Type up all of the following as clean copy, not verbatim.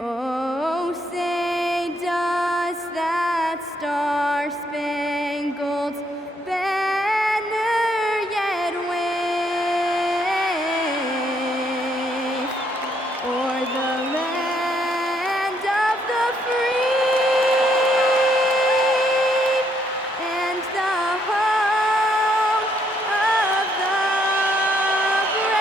Oh, say does that star-spangled banner yet wave o'er the land of the free and the home of the brave?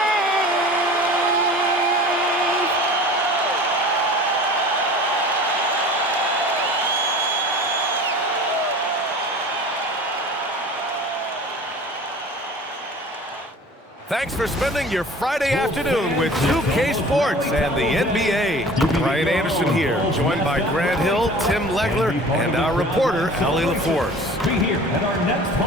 Thanks for spending your Friday afternoon with 2K Sports and the NBA. Brian Anderson here, joined by Grant Hill, Tim Legler, and our reporter, Allie LaForce.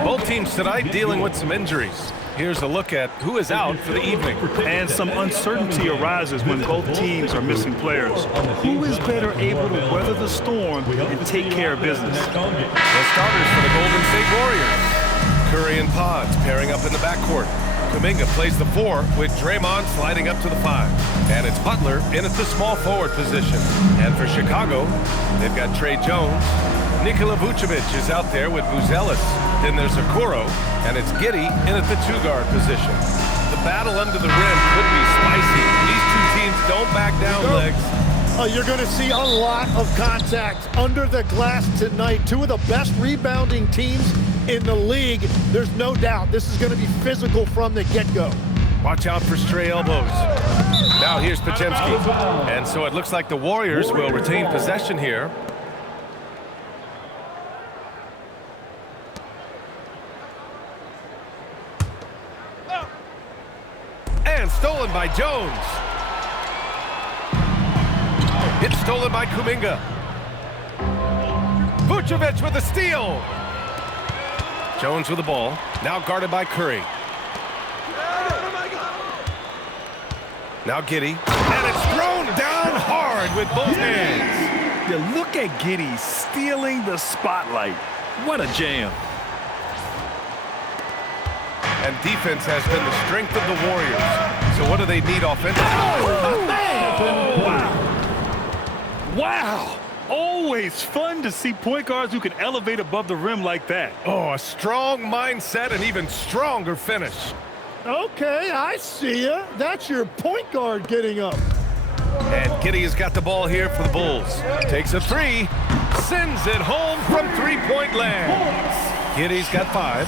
Both teams tonight dealing with some injuries. Here's a look at who is out for the evening. And some uncertainty arises when both teams are missing players. Who is better able to weather the storm and take care of business? The starters for the Golden State Warriors. Curry and Pods pairing up in the backcourt. Kuminga plays the 4 with Draymond sliding up to the 5. And it's Butler in at the small forward position. And for Chicago, they've got Trey Jones. Nikola Vucevic is out there with Buzelis. Then there's Okoro, and it's Giddey in at the 2-guard position. The battle under the rim could be spicy. These two teams don't back down, Legs. You're going to see a lot of contact under the glass tonight. Two of the best rebounding teams in the league. There's no doubt this is going to be physical from the get-go. Watch out for stray elbows. Now here's Podziemski. And so it looks like the Warriors will retain possession here. And stolen by Jones. It's stolen by Kuminga. Vucevic with a steal. Jones with the ball, now guarded by Curry. Now Giddey, and it's thrown down hard with both hands. Yeah, look at Giddey stealing the spotlight. What a jam. And defense has been the strength of the Warriors. So what do they need offensively? Oh, wow. Wow. Always fun to see point guards who can elevate above the rim like that. Oh, a strong mindset and even stronger finish. Okay, I see ya. That's your point guard getting up. And Giddey has got the ball here for the Bulls. Takes a 3, sends it home from three-point land. Giddey's got 5.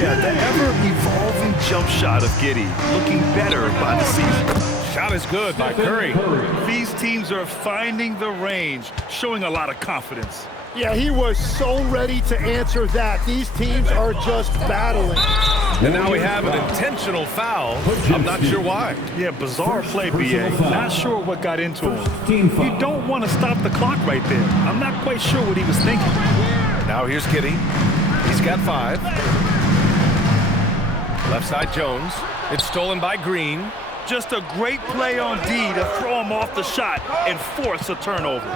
Yeah, the ever-evolving jump shot of Giddey looking better by the season. Shot is good by Curry. These teams are finding the range, showing a lot of confidence. Yeah, he was so ready to answer that. These teams are just battling. And now we have an intentional foul. I'm not sure why. Yeah, bizarre play, BA. Not sure what got into him. You don't want to stop the clock right there. I'm not quite sure what he was thinking. Now here's Giddey. He's got 5. Left side Jones. It's stolen by Green. Just a great play on D to throw him off the shot and force a turnover.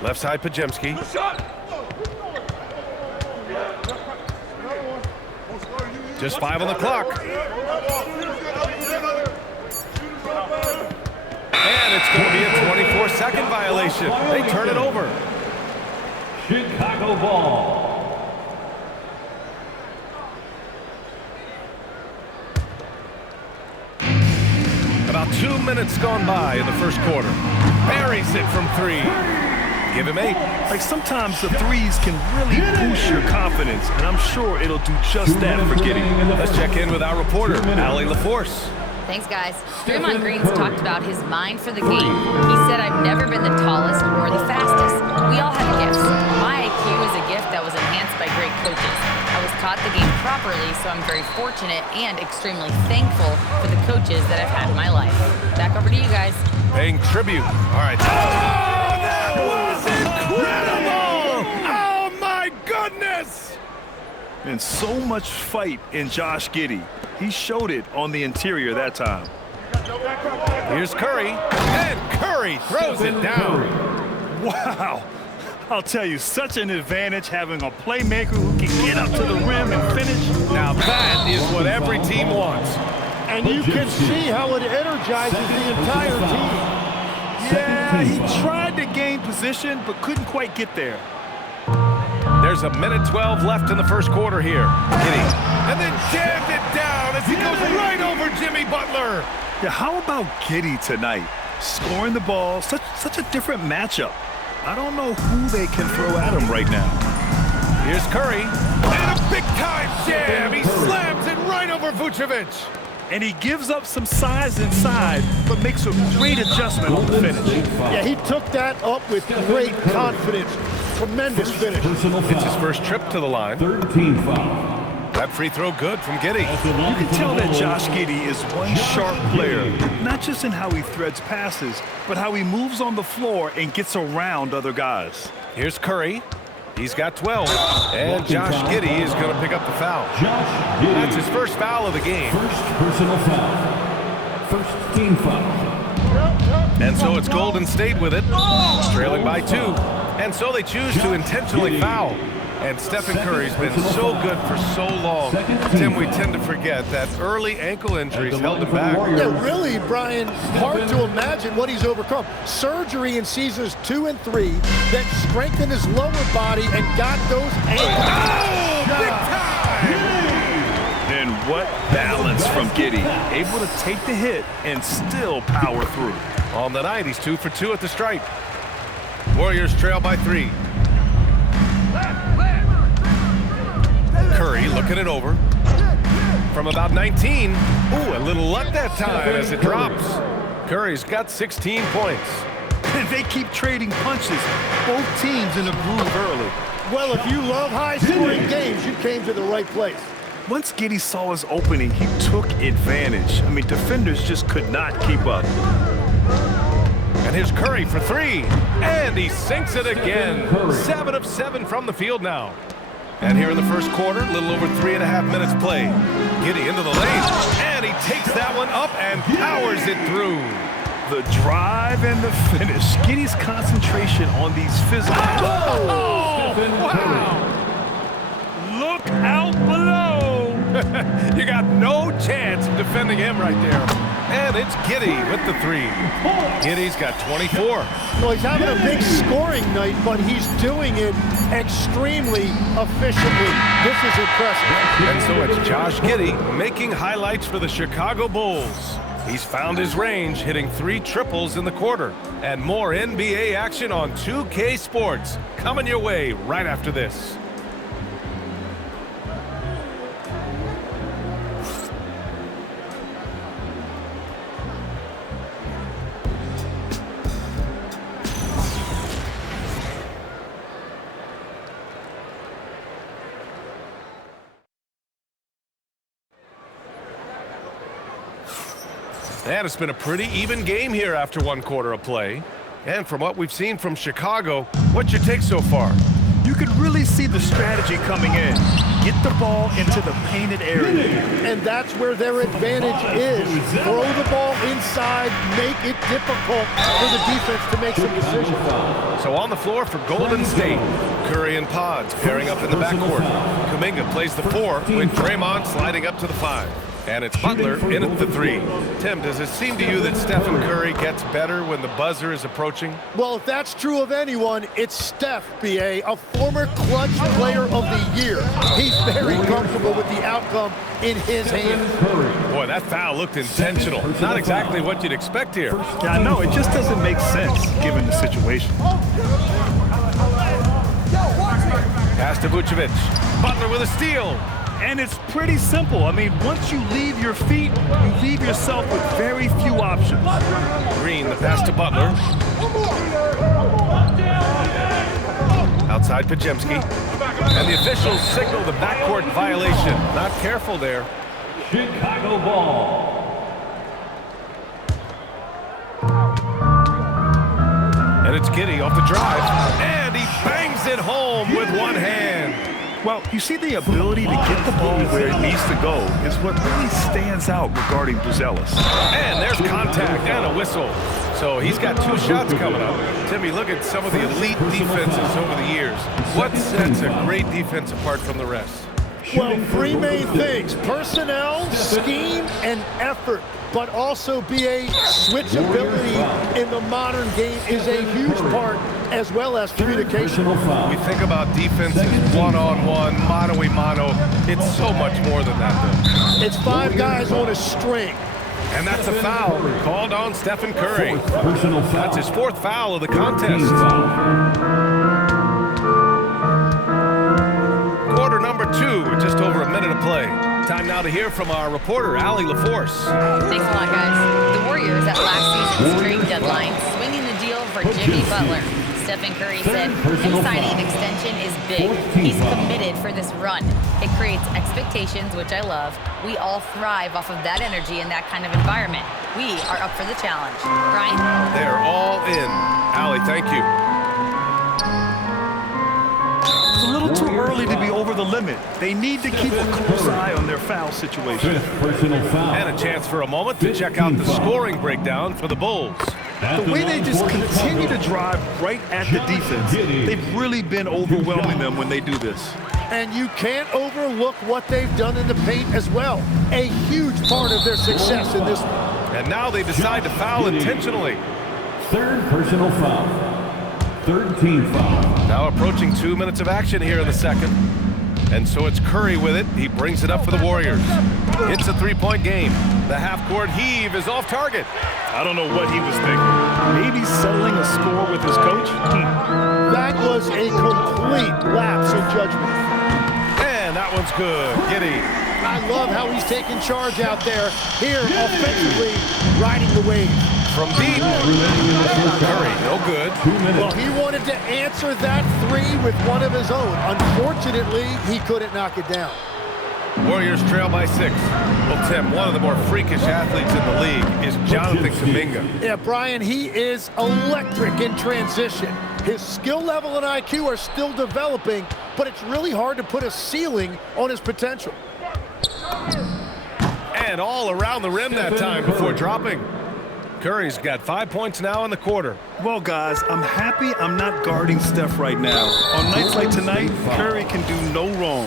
Left side Podziemski. Just 5 on the clock. And it's going to be a 24-second violation. They turn it over. Chicago ball. About 2 minutes gone by in the first quarter. Buries it from 3. Give him 8. Like sometimes the threes can really boost your confidence, and I'm sure it'll do just that for Giddey. Let's check in with our reporter, Allie LaForce. Thanks, guys. Draymond Green's talked about his mind for the game. He said, "I've never been the tallest or the fastest. We all have gifts. My IQ is a gift that was enhanced by great coaches. I was taught the game properly, so I'm very fortunate and extremely thankful for the coaches that I've had in my life." Back over to you guys. Paying tribute. All right. Oh, that was incredible! Oh, my goodness! And so much fight in Josh Giddey. He showed it on the interior that time. Here's Curry, and Curry throws it down. Wow. I'll tell you, such an advantage having a playmaker who can get up to the rim and finish. Now that is what every team wants. And you can see how it energizes the entire team. Yeah, he tried to gain position, but couldn't quite get there. There's a minute 12 left in the first quarter here. Giddy. And then jammed it down as he goes right over Jimmy Butler. Yeah, how about Giddy tonight? Scoring the ball, such a different matchup. I don't know who they can throw at him right now. Here's Curry. And a big-time jam. He slams it right over Vucevic. And he gives up some size inside, but makes a great adjustment on the finish. Yeah, he took that up with great confidence. Tremendous finish. It's his first trip to the line. 13 foul. That free throw good from Giddy. You can tell that Josh Giddey is one sharp player, not just in how he threads passes, but how he moves on the floor and gets around other guys. Here's Curry. He's got 12. And Josh Giddey is going to pick up the foul. Josh Giddey. That's his first foul of the game. First personal foul. First team foul. And so it's Golden State with it, trailing by 2. And so they choose to intentionally foul. And Stephen Curry's been so good for so long. Tim, we tend to forget that early ankle injuries held him back. Yeah, really, Brian, hard to imagine what he's overcome. Surgery in seasons 2 and 3 that strengthened his lower body and got those ankles. Oh, big time! And what balance from Giddey. Able to take the hit and still power through. On the night, he's 2 for 2 at the stripe. Warriors trail by 3. Curry looking it over. From about 19. Ooh, a little luck that time as it drops. Curry's got 16 points. They keep trading punches. Both teams in a groove early. Well, if you love high-scoring games, you came to the right place. Once Giddey saw his opening, he took advantage. I mean, defenders just could not keep up. And here's Curry for 3. And he sinks it again. 7 of 7 from the field now. And here in the first quarter, a little over 3.5 minutes played. Giddey into the lane. And he takes that one up and powers it through. The drive and the finish. Giddey's concentration on these physical. Oh, wow. Look out below. You got no chance of defending him right there. And it's Giddey with the 3. Giddey's got 24. Well, he's having a big scoring night, but he's doing it extremely efficiently. This is impressive. And so it's Josh Giddey making highlights for the Chicago Bulls. He's found his range, hitting 3 triples in the quarter. And more NBA action on 2K Sports coming your way right after this. And it's been a pretty even game here after 1 quarter of play. And from what we've seen from Chicago, what's your take so far? You could really see the strategy coming in. Get the ball into the painted area. And that's where their advantage is. Throw the ball inside, make it difficult for the defense to make some decisions. So on the floor for Golden State, Curry and Pods pairing up in the backcourt. Kuminga plays the 4 with Draymond sliding up to the 5. And it's Butler in at the 3. Tim, does it seem to you that Stephen Curry gets better when the buzzer is approaching? Well, if that's true of anyone, it's Steph, B.A., a former clutch player of the year. He's very comfortable with the outcome in his hands. Boy, that foul looked intentional. Not exactly what you'd expect here. Yeah, I know. It just doesn't make sense given the situation. Pass to Vucevic. Butler with a steal. And it's pretty simple. I mean, once you leave your feet, you leave yourself with very few options. Green, the pass to Butler. Outside Podziemski. And the officials signal the backcourt violation. Not careful there. Chicago ball. And it's Giddey off the drive. And he bangs it home with one hand. Well, you see, the ability to get the ball where it needs to go is what really stands out regarding Buzelis. And there's contact and a whistle. So he's got 2 shots coming up. Timmy, look at some of the elite defenses over the years. What sets a great defense apart from the rest? Well, Shooting three for main Golden things: personnel, scheme, and effort. But also BA switchability in the modern game is a huge part, as well as communication. Personal foul. We think about defenses one-on-one, mano-a-mano. It's so much more than that, though. It's 5 guys on a string. And that's a foul called on Stephen Curry. Fourth personal foul. That's his 4th foul of the Team contest. foul. Quarter number 2, with just over a minute of play. Time now to hear from our reporter, Allie LaForce. Thanks a lot, guys. The Warriors at last season's trade deadline swinging the deal for Jimmy Butler. Stephen Curry said him signing an extension is big. He's committed for this run. It creates expectations, which I love. We all thrive off of that energy and that kind of environment. We are up for the challenge. Brian? They're all in. Allie, thank you. It's a little too early to be over the limit. They need to keep a close eye on their foul situation. Fifth personal foul. And a chance for a moment to check out the scoring breakdown for the Bulls. The way they just continue to drive right at the defense, they've really been overwhelming them when they do this. And you can't overlook what they've done in the paint as well. A huge part of their success in this one. And now they decide to foul intentionally. Third personal foul. Third team foul. Now approaching 2 minutes of action here in the second. And so it's Curry with it. He brings it up for the Warriors. It's a 3-point game. The half-court heave is off target. I don't know what he was thinking. Maybe settling a score with his coach? That was a complete lapse in judgment. And that one's good. Giddey. I love how he's taking charge out there. Here, offensively, riding the wave. From deep. Curry, no good. 2 Well, minutes. he wanted to answer that three with one of his own. Unfortunately, he couldn't knock it down. Warriors trail by 6. Well, Tim, one of the more freakish athletes in the league is Jonathan Kuminga. Yeah, Brian, he is electric in transition. His skill level and IQ are still developing, but it's really hard to put a ceiling on his potential. And all around the rim that time before dropping. Curry's got 5 points now in the quarter. Well, guys, I'm happy I'm not guarding Steph right now. On nights like tonight, Curry can do no wrong.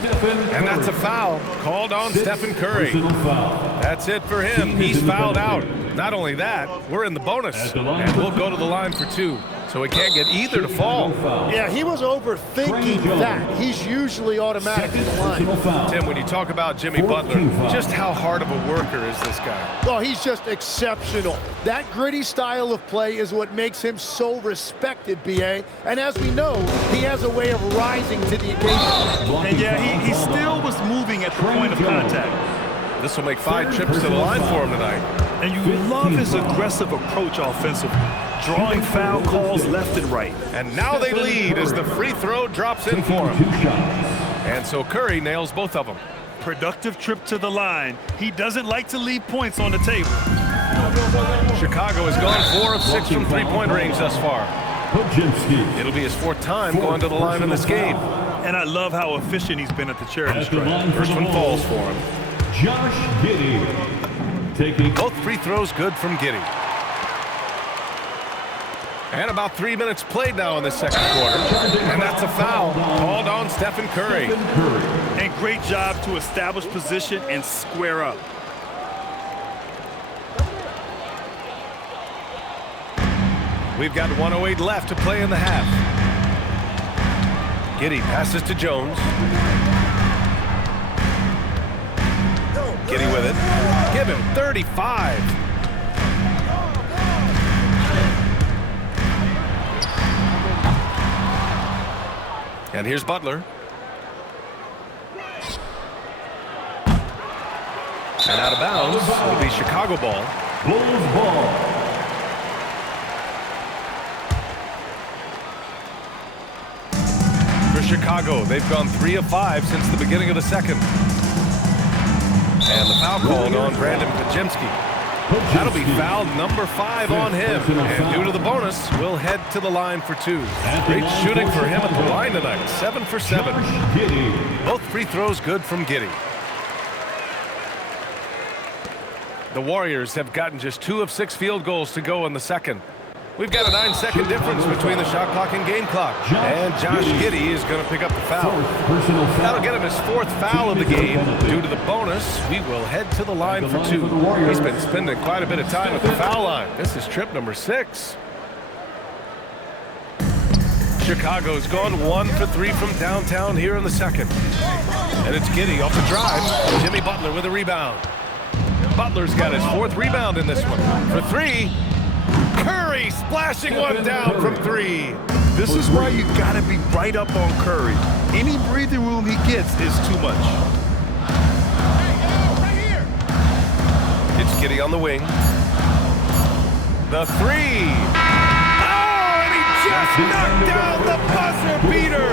And that's a foul called on Stephen Curry. Personal foul. That's it for him. He's fouled out. Not only that, we're in the bonus. And we'll go to the line for 2. So he can't get either to fall. Yeah, he was overthinking that. He's usually automatic in the line. Personal foul. Tim, when you talk about Jimmy Butler, just how hard of a worker is this guy? Oh, he's just exceptional. That gritty style of play is what makes him so respected, BA. And as we know, he has a way of rising to the occasion. And yeah, he still was moving at the point of contact. This will make 5 trips to the line for him tonight. And you love his aggressive approach offensively, drawing foul calls left and right. And now they lead as the free throw drops in for 2 him. shots. And so Curry nails both of them. Productive trip to the line. He doesn't like to leave points on the table. Chicago has gone 4 of 6 from three-point range thus far. Pojemski. It'll be his 4th time going to the line in this game. And I love how efficient he's been at the charity At the stripe. line for First the one falls Bulls, for him. Josh Giddey. Taking Both free throws good from Giddey. And about 3 minutes played now in the second quarter. And that's a foul called on Stephen Curry. Curry. And great job to establish position and square up. We've got 1:08 left to play in the half. Giddey passes to Jones. Giddey with it. Give him 35. And here's Butler. And out of bounds. It'll be Chicago ball. Bulls ball. For Chicago, they've gone 3 of 5 since the beginning of the second. And the foul called on Brandon Pojemski. That'll be foul number 5 on him. And due to the bonus, we'll head to the line for 2. Great shooting for him at the line tonight. 7 for 7. Josh Giddey. Both free throws good from Giddey. The Warriors have gotten just 2 of 6 field goals to go in the second. We've got a 9-second difference between the shot clock and game clock. And Josh Giddey is going to pick up the foul. Personal foul. That'll get him his 4th foul of the game. Due to the bonus, we will head to the line for 2. He's been spending quite a bit of time at the foul line. This is trip number 6. Chicago's gone 1 for 3 from downtown here in the second. And it's Giddey off the drive. Jimmy Butler with a rebound. Butler's got his 4th rebound in this one. For 3. Curry splashing one down from 3. This is why you gotta be right up on Curry. Any breathing room he gets is too much. It's Giddey on the wing. The 3. Oh, and he just knocked down the buzzer beater.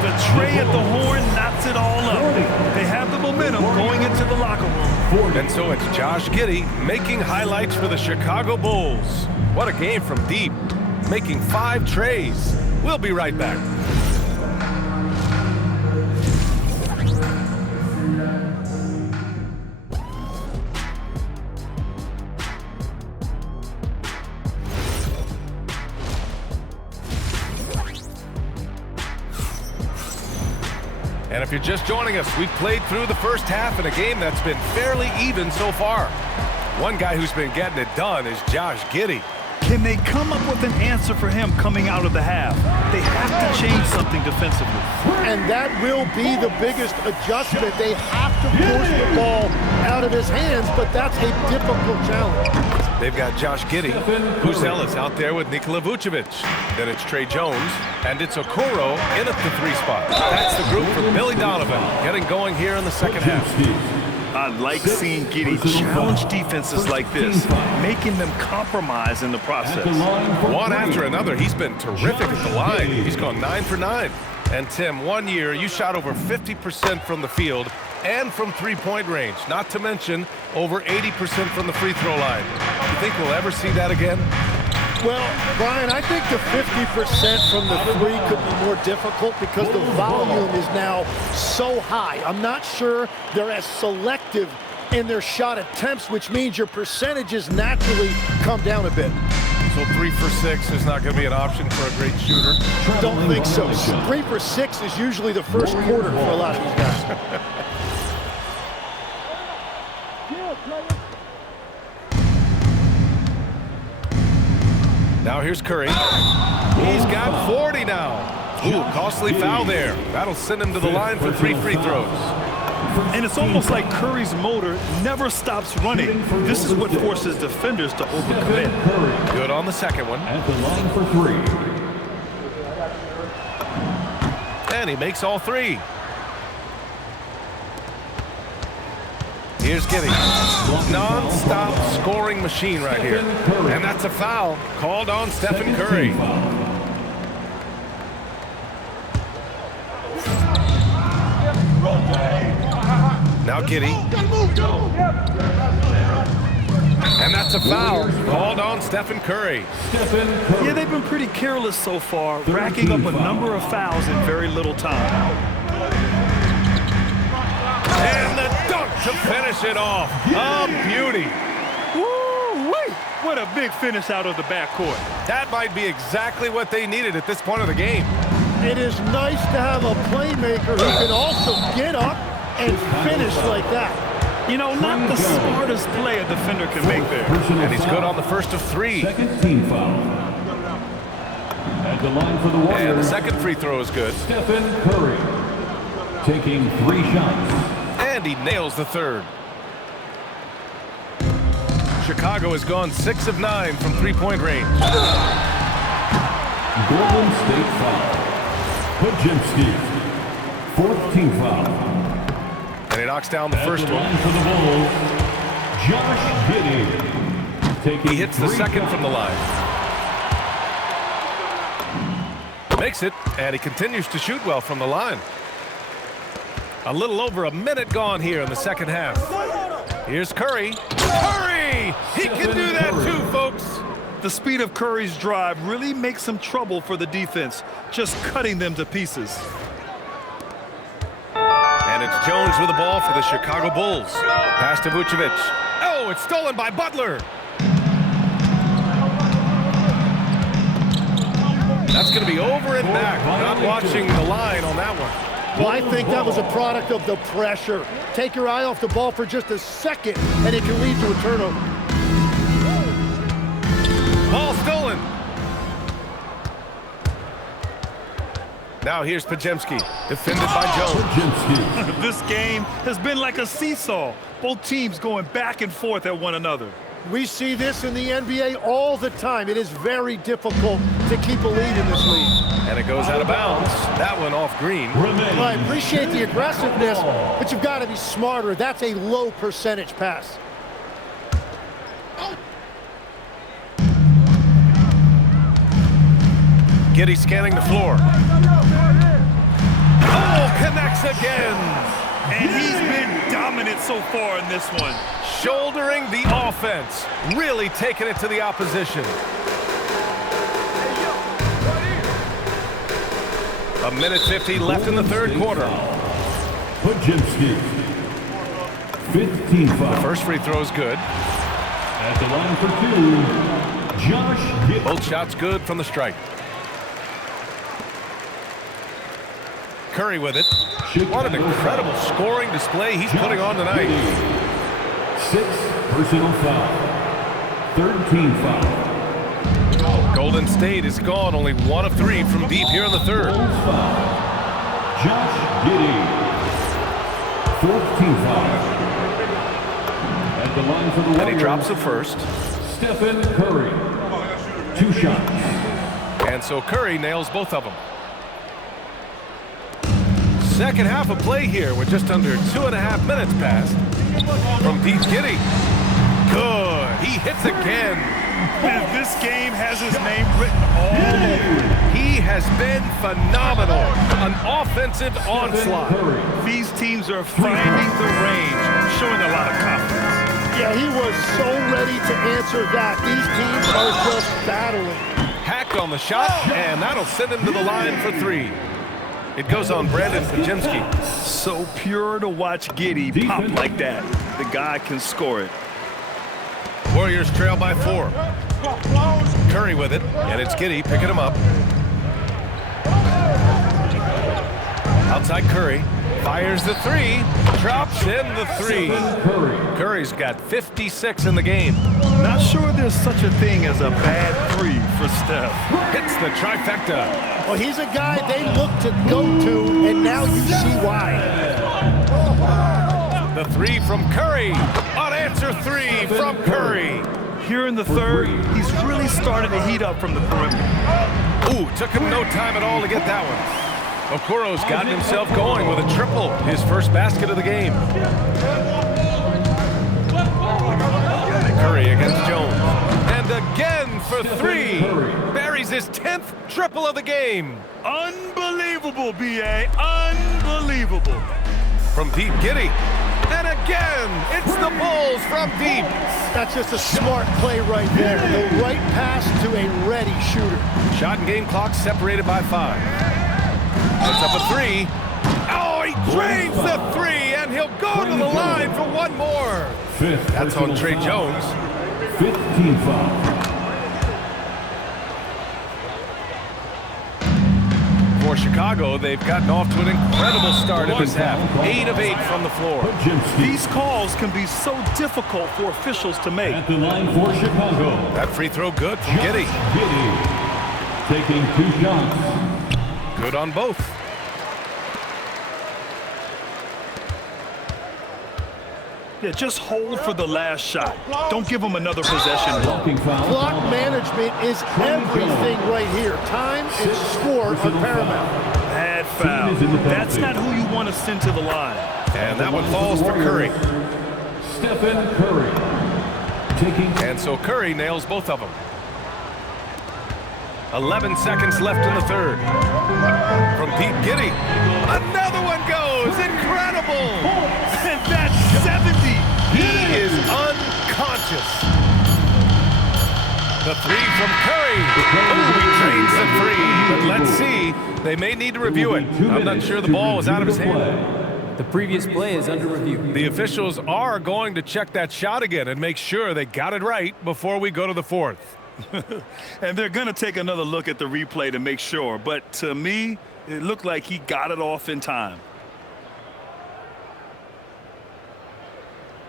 The tray at the horn knocks it all up. They have the momentum going into the locker room. And so it's Josh Giddey making highlights for the Chicago Bulls. What a game from deep, making 5 trays. We'll be right back. And if you're just joining us, we've played through the first half in a game that's been fairly even so far. One guy who's been getting it done is Josh Giddey. Can they come up with an answer for him coming out of the half? They have to change something defensively. And that will be the biggest adjustment. They have to force the ball out of his hands, but that's a difficult challenge. They've got Josh Giddey, who's Ellis out there with Nikola Vucevic. Then it's Trey Jones, and it's Okoro in at the 3 spot. That's the group for Billy Donovan, getting going here in the second half. I like seeing Giddey challenge defenses like this, making them compromise in the process. One after another, he's been terrific at the line. He's gone 9 for 9. And Tim, 1 year, you shot over 50% from the field and from 3-point range, not to mention over 80% from the free throw line. You think we'll ever see that again? Well, Brian, I think the 50% from the 3 could be more difficult because the volume is now so high. I'm not sure they're as selective in their shot attempts, which means your percentages naturally come down a bit. So 3 for 6 is not going to be an option for a great shooter? Don't think so. 3 for 6 is usually the first quarter for a lot of these guys. Now here's Curry. He's got 40 now. Ooh, costly foul there. That'll send him to the line for 3 free throws. And it's almost like Curry's motor never stops running. This is what forces defenders to overcommit. Good on the second one. At the line for 3. And he makes all 3. Here's Giddey. Non-stop scoring machine right here. And that's a foul called on Stephen Curry. Now Giddey. And that's a foul called on Stephen Curry. Yeah, they've been pretty careless so far, racking up a number of fouls in very little time. And the dunk to finish it off. A beauty. Woo-wee! What a big finish out of the backcourt. That might be exactly what they needed at this point of the game. It is nice to have a playmaker who can also get up and finish like that. You know, not the smartest play a defender can make there. And he's good on the first of 3. Second team foul. At the line for the Warriors. And the second free throw is good. Stephen Curry taking 3 shots. And he nails the third. Chicago has gone 6 of 9 from 3-point range. Golden State foul. Podziemski. 4th team foul. And he knocks down the first At the one. line for the Bulls, Josh Giddey taking He hits the 3 second shots. from the line. Makes it, and he continues to shoot well from the line. A little over a minute gone here in the second half. Here's Curry. Curry! He can do that too, folks. The speed of Curry's drive really makes some trouble for the defense, just cutting them to pieces. And it's Jones with the ball for the Chicago Bulls. Pass to Vucevic. Oh, it's stolen by Butler. That's going to be over and back. Not watching the line on that one. Well, I think that was a product of the pressure. Take your eye off the ball for just a second, and it can lead to a turnover. Ball stolen. Now here's Podziemski, defended by Jones. This game has been like a seesaw. Both teams going back and forth at one another. We see this in the NBA all the time. It is very difficult to keep a lead in this league. And it goes out of bounds. That one off green. Well, I appreciate the aggressiveness, but you've got to be smarter. That's a low percentage pass. Giddey scanning the floor. Oh, connects again. And he's been dominant so far in this one. Shouldering the offense. Really taking it to the opposition. A minute 50 left in the third quarter. Podziemski. 15 foul. First free throw is good. At the line for 2, Josh Giddey. Both shots good from the strike. Curry with it. What an incredible scoring display he's putting on tonight. 6 personal foul. 13 foul. Golden State is gone only 1 of 3 from deep here in the third. Josh Giddey. 14 foul. At the line for the Warriors. And he drops the first. Stephen Curry. 2 shots. And so Curry nails both of them. Second half of play here with just under 2.5 minutes passed. From Pete Giddey. Good. He hits again. Man, this game has his name written all over it. He has been phenomenal. An offensive onslaught. These teams are finding the range, showing a lot of confidence. Yeah, he was so ready to answer that. These teams are just battling. Hacked on the shot, and that'll send him to the line for 3. It goes on Brandon Podziemski. So pure to watch Giddey pop like that. The guy can score it. Warriors trail by 4. Curry with it, and it's Giddey picking him up. Outside Curry, fires the 3, drops in the 3. Curry's got 56 in the game. Not sure there's such a thing as a bad 3 for Steph. Hits the trifecta. Well, he's a guy they look to go to, and now you see why. The 3 from Curry. Unanswered 3 from Curry. Here in the third, he's really starting to heat up from the perimeter. Ooh, took him no time at all to get that one. Okoro's gotten himself going with a triple, his first basket of the game. Curry against Jones. And again for 3. Buries his 10th triple of the game. Unbelievable, B.A. Unbelievable. From Pete Giddey. And again, it's the Bulls from deep. That's just a smart play right there. The right pass to a ready shooter. Shot and game clock separated by 5. Puts up a 3. Oh, he drains the 3, and he'll go to the line for 1 more. That's on Trey Jones. 15 foul. For Chicago, they've gotten off to an incredible start in this half. 8 of 8 from the floor. These calls can be so difficult for officials to make. At the line for Chicago. That free throw good from Giddey. Giddey taking 2 shots. Good on both. Yeah, just hold for the last shot. Don't give them another possession. Blocking foul. Clock management is everything right here. Time and score are paramount. Bad foul. That's not who you want to send to the line. And that one falls for Curry. Stephen Curry taking. And so Curry nails both of them. 11 seconds left in the third. From Pete Giddey. Another one goes. Incredible. And that's 70. He is unconscious. The 3 from Curry. Ooh, he drains the 3. But let's see. They may need to review it. I'm not sure the ball was out of his hand. The previous play is under review. The officials are going to check that shot again and make sure they got it right before we go to the 4th. And they're going to take another look at the replay to make sure. But to me, it looked like he got it off in time.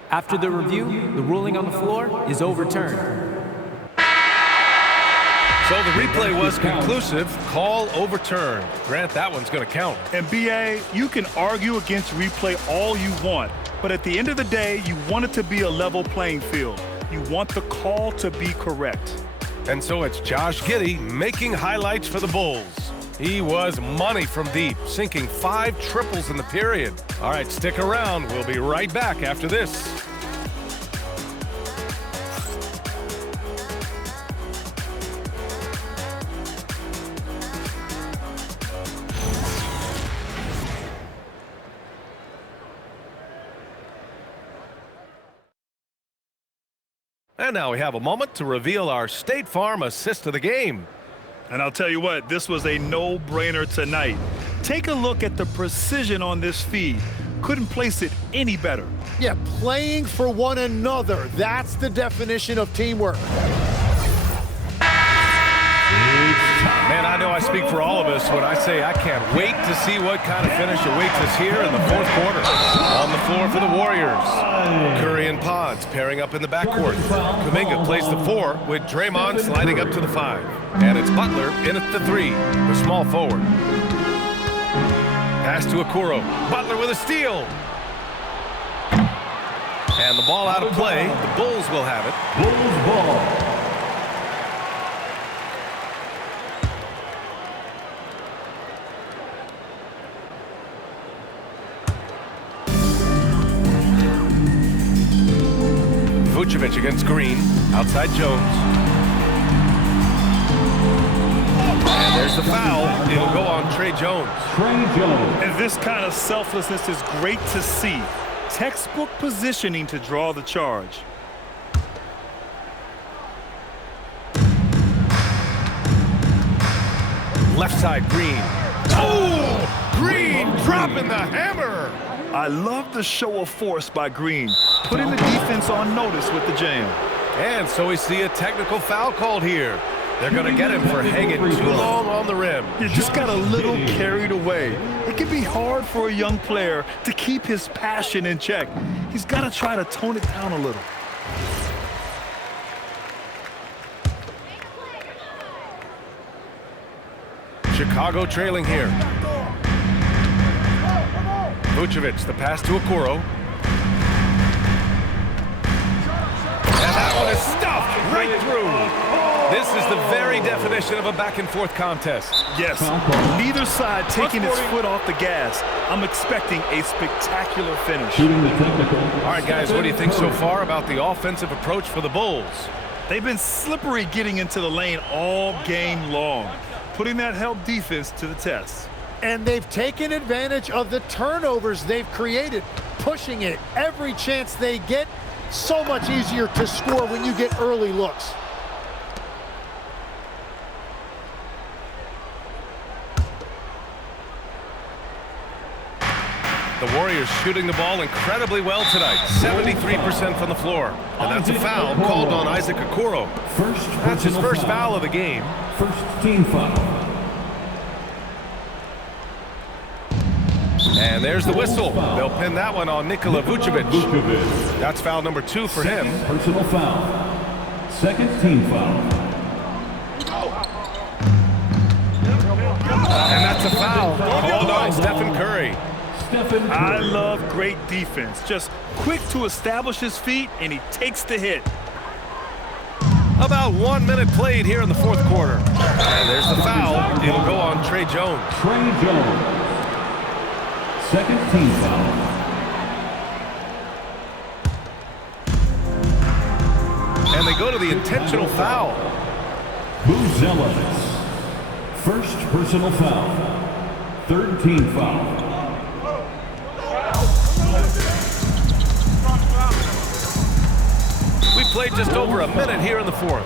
After the review, the ruling on the floor is overturned. So the replay was conclusive. Call overturned. Grant, that one's going to count. And B.A., you can argue against replay all you want, but at the end of the day, you want it to be a level playing field. You want the call to be correct. And so it's Josh Giddey making highlights for the Bulls. He was money from deep, sinking 5 triples in the period. All right, stick around. We'll be right back after this. And now we have a moment to reveal our State Farm assist of the game. And I'll tell you what, this was a no-brainer tonight. Take a look at the precision on this feed. Couldn't place it any better. Yeah, playing for one another. That's the definition of teamwork. Man, I know I speak for all of us when I say I can't wait to see what kind of finish awaits us here in the fourth quarter. On the floor for the Warriors, Curry and Pods pairing up in the backcourt. Kuminga plays the 4 with Draymond sliding up to the 5. And it's Butler in at the 3, the small forward. Pass to Okoro. Butler with a steal. And the ball out of play. The Bulls will have it. Bulls ball. Vucevic against Green. Outside Jones. And there's the foul. It'll go on Trey Jones. Trey Jones. And this kind of selflessness is great to see. Textbook positioning to draw the charge. Left side, Green. Oh! Green dropping the hammer! I love the show of force by Green, putting the defense on notice with the jam. And so we see a technical foul called here. They're going to get him for hanging too long on the rim. You just got a little carried away. It can be hard for a young player to keep his passion in check. He's got to try to tone it down a little. Chicago trailing here. Vucevic, the pass to Okoro. And that one is stuffed right through. This is the very definition of a back-and-forth contest. Yes, neither side taking its foot off the gas. I'm expecting a spectacular finish. Shooting the technical. All right, guys, what do you think so far about the offensive approach for the Bulls? They've been slippery getting into the lane all game long, putting that help defense to the test. And they've taken advantage of the turnovers they've created, pushing it every chance they get. So much easier to score when you get early looks. The Warriors shooting the ball incredibly well tonight. 73% from the floor. And that's a foul called on Isaac Okoro. That's his first foul of the game. First team foul. And there's the whistle. They'll pin that one on Nikola Vucevic. That's foul number 2 for him. Personal foul. Second team foul. And that's a foul called on Stephen Curry. I love great defense. Just quick to establish his feet, and he takes the hit. About 1 minute played here in the fourth quarter. And there's the foul. It'll go on Trey Jones. Trey Jones. Second team foul. And they go to the intentional foul. Buzelis. First personal foul. Third team foul. We played just over a minute here in the fourth.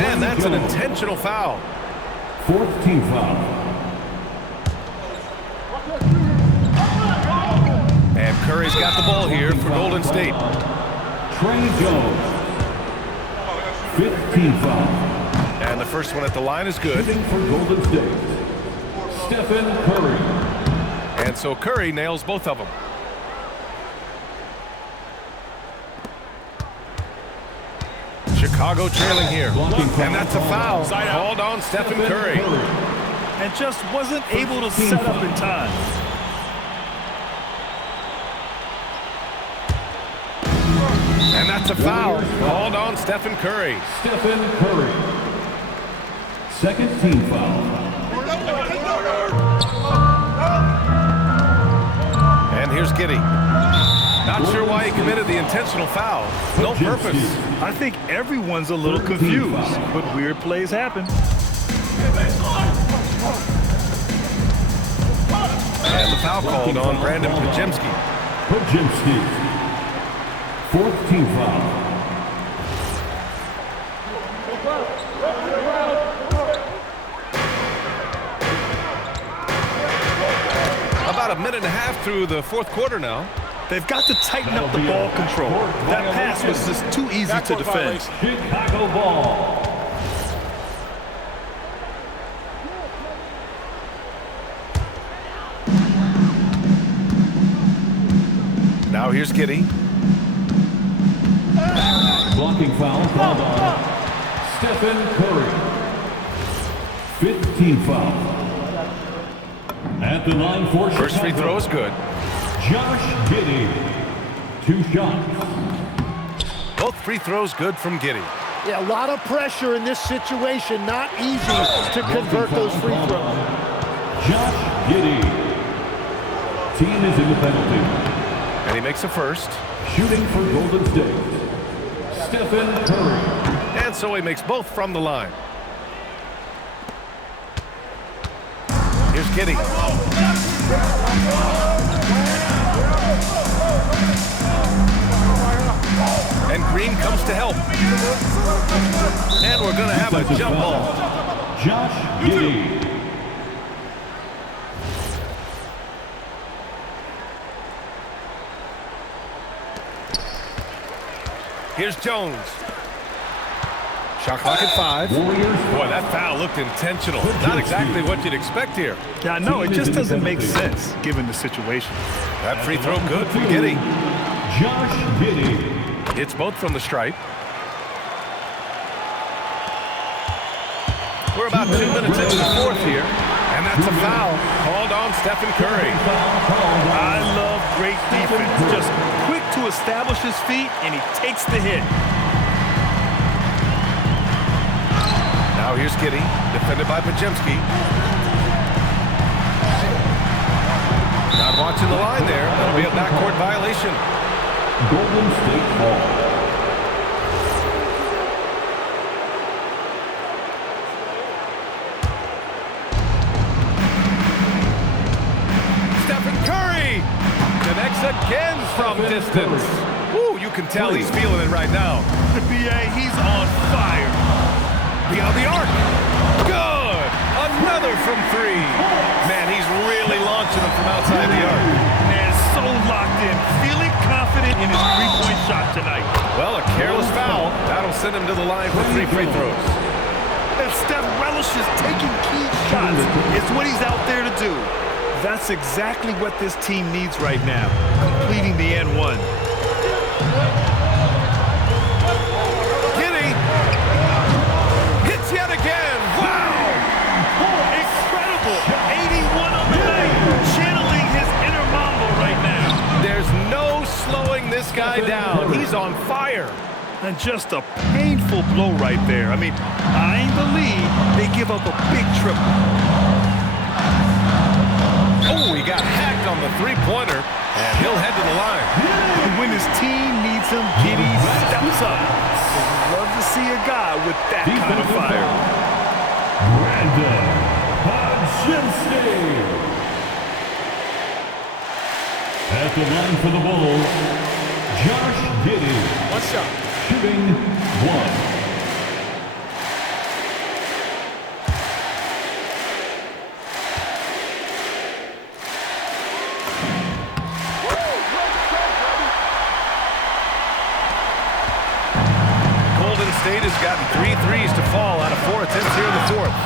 And that's an intentional foul. Fourth team foul. And Curry's got the ball here for Golden State. Trey Jones. Fifth team foul. And the first one at the line is good. Shooting for Golden State, Stephen Curry. And so Curry nails both of them. Chicago trailing here. And that's a foul. Called on Stephen Curry. And just wasn't able to set up in time. And that's a foul. Called on Stephen Curry. Stephen Curry. Second team foul. And here's Giddey. Not sure why he committed the intentional foul. No purpose. I think everyone's a little confused, but weird plays happen. And the foul called on Brandon Podziemski. Podziemski. Fourth team foul. About a minute and a half through the fourth quarter now. They've got to tighten up the ball control. That pass was just too easy to defend. Chicago ball. Now here's Giddey. Blocking foul called on Stephen Curry. Fifth team foul. At the line for Chicago. First free throw is good. Josh Giddey. 2 shots. Both free throws good from Giddey. Yeah, a lot of pressure in this situation. Not easy to convert those free throws. Josh Giddey. Team is in the penalty. And he makes a first. Shooting for Golden State, Stephen Curry. And so he makes both from the line. Here's Giddey. And Green comes to help. And we're going to have a jump ball. Josh Giddey. Here's Jones. Shot clock at 5. Boy, that foul looked intentional. Not exactly what you'd expect here. Yeah, no, it just doesn't make sense given the situation. That free throw good from Giddey. Josh Giddey. It's both from the stripe. We're about 2 minutes into the fourth here. And that's a foul called on Stephen Curry. I love great defense. Just quick to establish his feet, and he takes the hit. Now here's Giddey, defended by Podziemski. Not watching the line there. That'll be a backcourt violation. Golden State ball. Stephen Curry connects again from distance. Ooh, you can tell he's feeling it right now. The BA, he's on fire. Beyond the arc. Good. Another from 3. Man, he's really launching them from outside the arc. Man, so locked in, feeling confident in his three-point shot tonight. Well, a careless foul. That'll send him to the line for 3 free throws. If Steph relishes taking key shots, it's what he's out there to do. That's exactly what this team needs right now, completing the N1. Giddey hits yet again. Wow! Incredible! 81 on the night, channeling his inner Mamba right now. There's no slowing this guy down. He's on fire. And just a painful blow right there. I mean, I ain't believe they give up a big triple. Oh, he got hacked on the three-pointer, and he'll head to the line. And when his team needs him, Giddey steps up. Love to see a guy with that kind of fire. Brandon Podziemski. At the line for the Bulls, Josh Giddey. What's up? Shooting 1. State has gotten 3 threes to fall out of 4 attempts here in the fourth.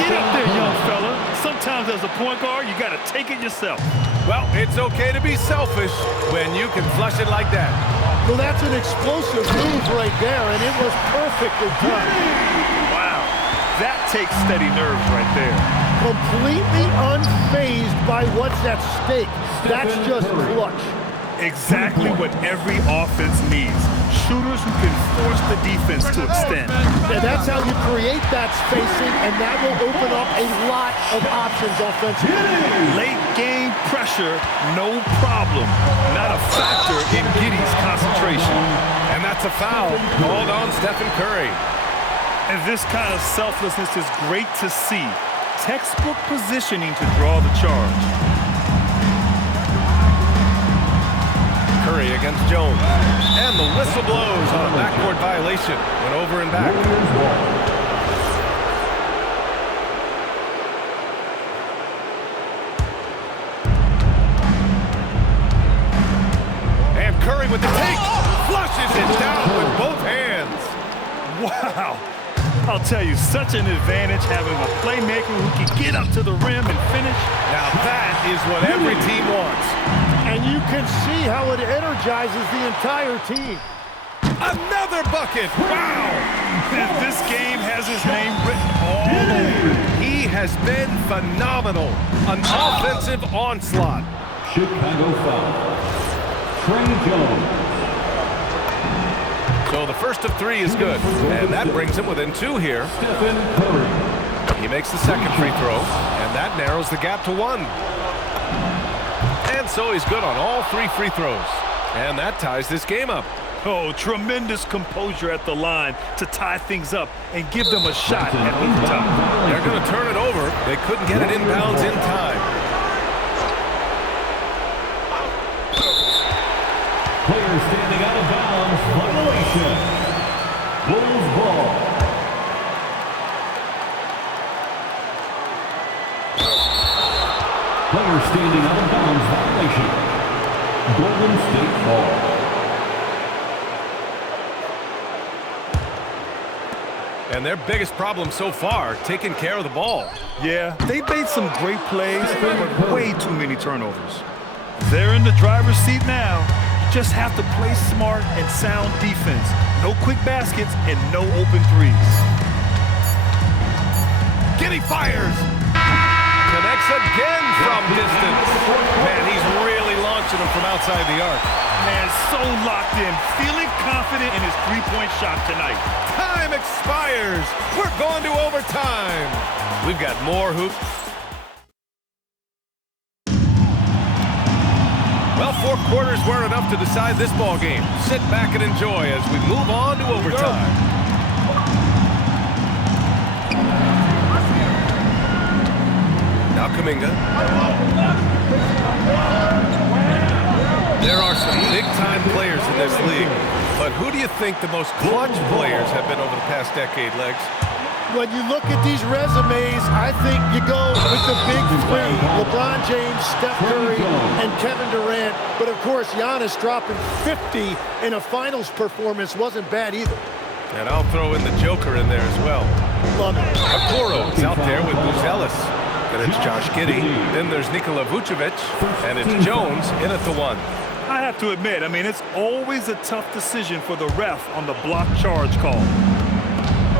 Get up there, young fella. Sometimes as a point guard, you got to take it yourself. Well, it's okay to be selfish when you can flush it like that. Well, that's an explosive move right there, and it was perfectly timed. Wow, that takes steady nerves right there. Completely unfazed by what's at stake. That's just clutch. Exactly what every offense needs. Shooters who can force the defense to extend. And that's how you create that spacing, and that will open up a lot of options offensively. Late game pressure, no problem. Not a factor in Giddey's concentration. And that's a foul called on Stephen Curry. And this kind of selflessness is great to see. Textbook positioning to draw the charge. Curry against Jones. And the whistle blows on a backcourt violation. Went over and back. And Curry with the take. Flushes it down with both hands. Wow. I'll tell you, such an advantage having a playmaker who can get up to the rim and finish. Now that is what every team wants. And you can see how it energizes the entire team. Another bucket. Wow. And this game has his name written all over it. He has been phenomenal. An offensive onslaught. Chicago foul. Trey Jones. So the first of 3 is good, and that brings him within 2 here. Stephen Curry. He makes the second free throw, and that narrows the gap to 1. And so he's good on all 3 free throws, and that ties this game up. Oh, tremendous composure at the line to tie things up and give them a shot at overtime. They're going to turn it over. They couldn't get it inbounds in time. Player standing out of bounds. Violation. Bulls ball. Player standing out of bounds. Violation. Golden State ball. And their biggest problem so far, taking care of the ball. Yeah, they've made some great plays, but way too many turnovers. They're in the driver's seat now. You just have to play smart and sound defense. No quick baskets and no open threes. Giddey fires. Connects again from distance. Man, he's really launching them from outside the arc. Man, so locked in, feeling confident in his three-point shot tonight. Time expires. We're going to overtime. We've got more hoops. Well, 4 quarters weren't enough to decide this ball game. Sit back and enjoy as we move on to overtime. Now Kuminga. There are some big-time players in this league, but who do you think the most clutch players have been over the past decade, Legs? When you look at these resumes, I think you go with the big 3, LeBron James, Steph Curry, and Kevin Durant. But of course, Giannis dropping 50 in a finals performance wasn't bad either. And I'll throw in the Joker in there as well. Love it. Okoro is out there with Buzelis. Then it's Josh Giddey. Then there's Nikola Vucevic. And it's Jones in at the 1. I have to admit, it's always a tough decision for the ref on the block charge call.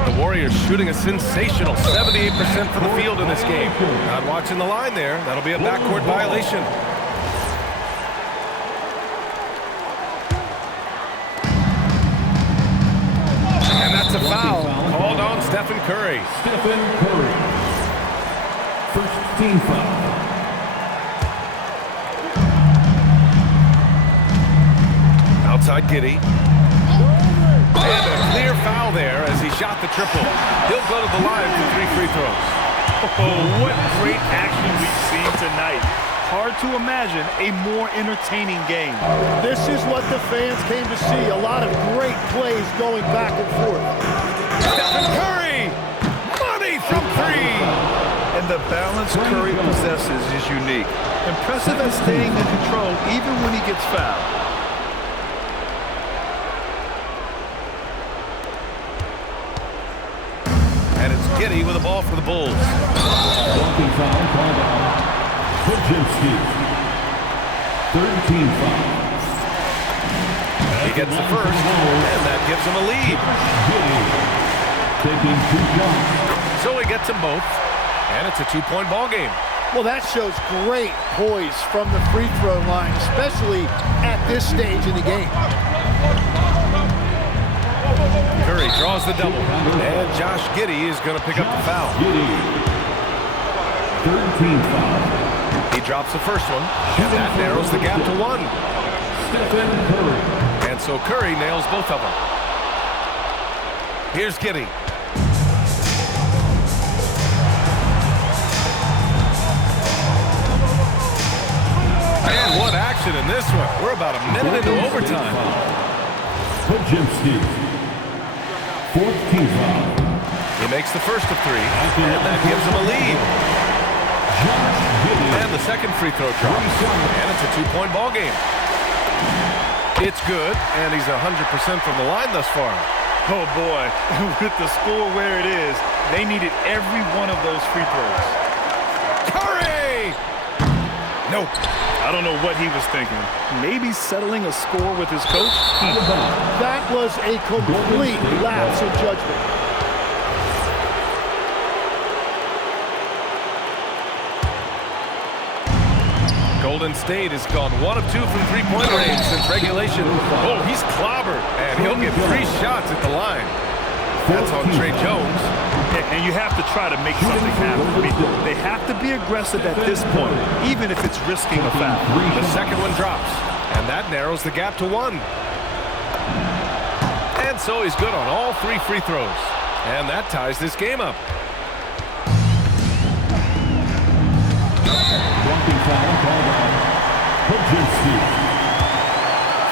The Warriors shooting a sensational 78% from the field in this game. Not watching the line there. That'll be a backcourt violation. And that's a foul called on Stephen Curry. Stephen Curry. First team foul. Outside Giddey. And a clear foul there as he shot the triple. He'll go to the line for 3 free throws. Oh, what great action we've seen tonight. Hard to imagine a more entertaining game. This is what the fans came to see. A lot of great plays going back and forth. Stephen Curry! Money from 3! And the balance Curry possesses is unique. Impressive at staying in control even when he gets fouled. Giddey with a ball for the Bulls. Walking foul called on Podziemski. Third team foul. He gets the first, and that gives him a lead. Giddey taking 2 shots. So he gets them both, and it's a 2-point ball game. Well, that shows great poise from the free throw line, especially at this stage in the game. Curry draws the double, and Josh Giddey is going to pick up the foul. Giddey. Third team foul. He drops the first one, and that narrows the gap to 1. Stephen Curry. And so Curry nails both of them. Here's Giddey. And what action in this one. We're about a minute into overtime. Podziemski. Fourth team foul. He makes the first of 3, and that gives him a lead. Josh Giddey. And the second free throw drops, and it's a 2-point ball game. It's good, and he's 100% from the line thus far. Oh, boy. With the score where it is, they needed every one of those free throws. Curry! Nope. I don't know what he was thinking. Maybe settling a score with his coach? That was a complete lapse in judgment. Golden State has gone 1 of 2 from three-point range since regulation. Oh, he's clobbered, and he'll get 3 shots at the line. That's on Trey Jones. And you have to try to make something happen. I mean, they have to be aggressive at this point, even if it's risking a foul. The second one drops, and that narrows the gap to 1. And so he's good on all 3 free throws. And that ties this game up. Walking foul called on Podziemski.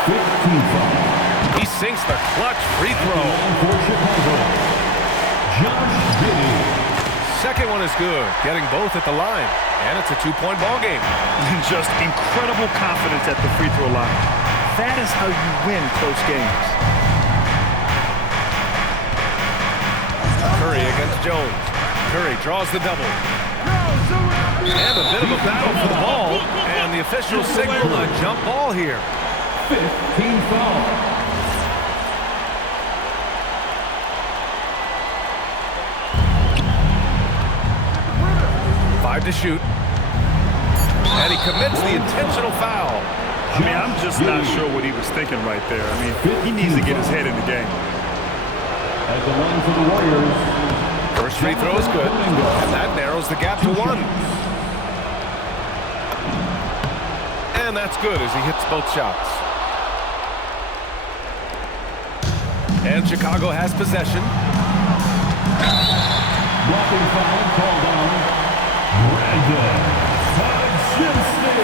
15 foul. He sinks the clutch free throw. For Chicago. Josh Giddey. Second one is good, getting both at the line. And it's a 2-point ball game. Just incredible confidence at the free throw line. That is how you win close games. Curry against Jones. Curry draws the double. And a bit of a battle for the ball. And the officials signal a jump ball here. 15 foul. 5 to shoot. And he commits the intentional foul. I mean, I'm just not sure what he was thinking right there. I mean, he needs to get his head in the game. At the line for the Warriors. First free throw is good. And that narrows the gap to 1. And that's good as he hits both shots. And Chicago has possession. Blocking foul called on Brandon Podziemski.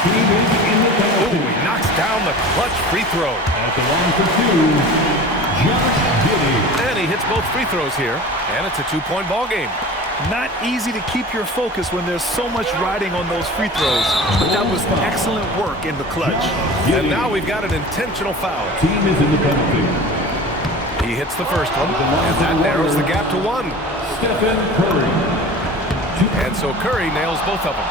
He is in the penalty. Ooh, he knocks down the clutch free throw. At the line for 2, Josh Giddey. And he hits both free throws here. And it's a 2-point ball game. Not easy to keep your focus when there's so much riding on those free throws. But that was excellent work in the clutch. And now we've got an intentional foul. Team is in the penalty. He hits the first one, and that narrows the gap to 1. Stephen Curry. And so Curry nails both of them.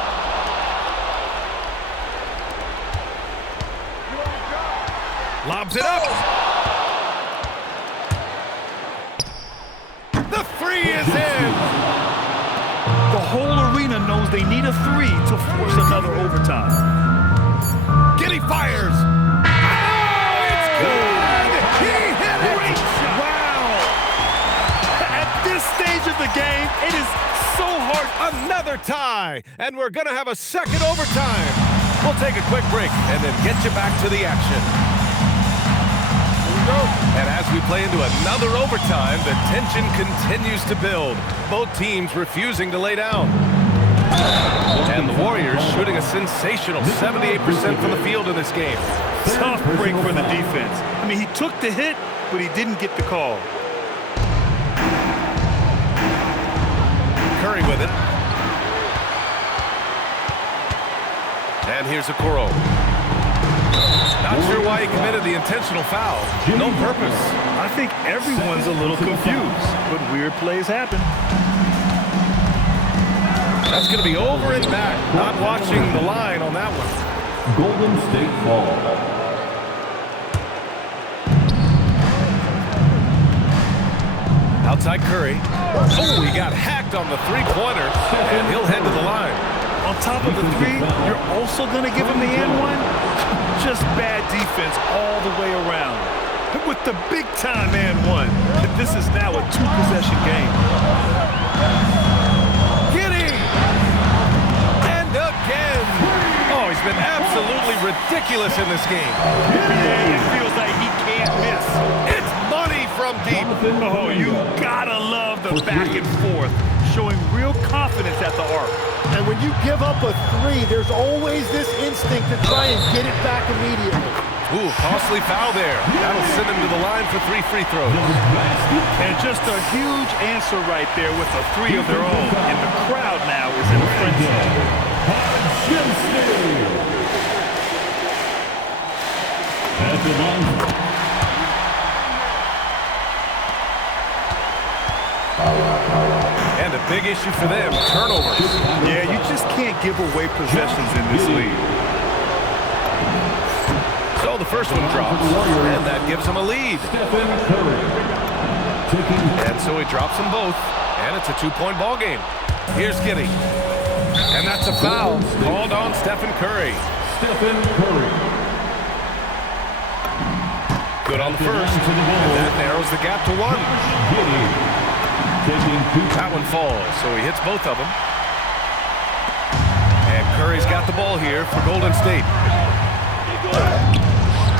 Lobs it up. The 3 is in. The whole arena knows they need a 3 to force another overtime. Giddey fires. Oh, it's good. He hit it. Great shot. Wow. At this stage of the game, it is so hard. Another tie, and we're going to have a second overtime. We'll take a quick break and then get you back to the action. And as we play into another overtime, the tension continues to build. Both teams refusing to lay down. And the Warriors shooting a sensational 78% from the field in this game. Tough break for the defense. I mean, he took the hit, but he didn't get the call. Curry with it. And here's Okoro. Not sure why he committed the intentional foul. No purpose. I think everyone's a little confused, but weird plays happen. That's going to be over and back. Not watching the line on that one. Golden State ball. Outside Curry. Oh, he got hacked on the three-pointer, and he'll head to the line. On top of the three, you're also going to give him the and one? Just bad defense all the way around. With the big-time and one. This is now a two-possession game. Giddy! And again! Oh, he's been absolutely ridiculous in this game. Yeah, it feels like he can't miss. It's money from deep. Oh, you gotta love the back and forth, showing real confidence at the arc. And when you give up a three, there's always this instinct to try and get it back immediately. Ooh, costly foul there. That'll send him to the line for 3 free throws. And just a huge answer right there with a three of their own. And the crowd now is in a frenzy. At the line. And a big issue for them, turnovers. Yeah, you just can't give away possessions in this league. So the first one drops, and that gives him a lead. Stephen Curry. And so he drops them both, and it's a 2-point ball game. Here's Giddy. And that's a foul called on Stephen Curry. Stephen Curry. Good on the first, and that narrows the gap to 1. Giddy. That one falls, so he hits both of them. And Curry's got the ball here for Golden State.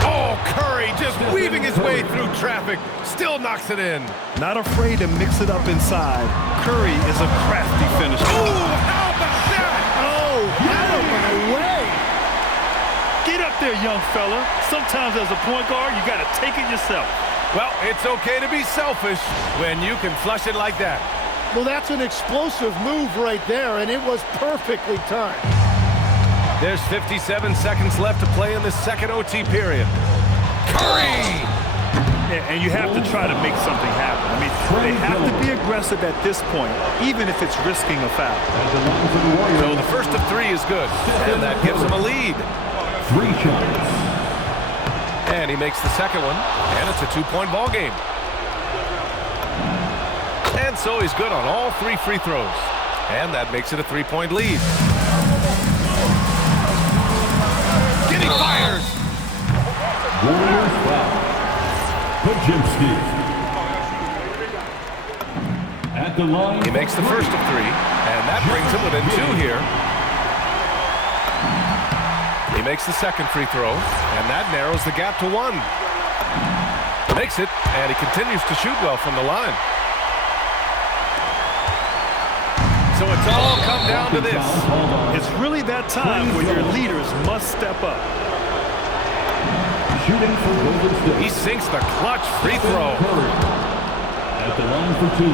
Oh, Curry just weaving his way through traffic. Still knocks it in. Not afraid to mix it up inside. Curry is a crafty finisher. Ooh, how about that? Oh, out of my way. Get up there, young fella. Sometimes as a point guard, you got to take it yourself. Well, it's okay to be selfish when you can flush it like that. Well, that's an explosive move right there, and it was perfectly timed. There's 57 seconds left to play in the second OT period. Curry! Yeah, and you have to try to make something happen. I mean, they have to be aggressive at this point, even if it's risking a foul. So the first of 3 is good, and that gives him a lead. 3 shots. And he makes the second one, and it's a 2-point ball game. And so he's good on all 3 free throws. And that makes it a 3-point lead. Giddy fires! Warriors foul. Podziemski. At the line. He makes the first of 3, and that brings him within 2 here. He makes the second free throw, and that narrows the gap to 1. Makes it, and he continues to shoot well from the line. So it's all come down to this. It's really that time where your leaders must step up. Shooting for Golden State. He sinks the clutch free throw. At the line for 2.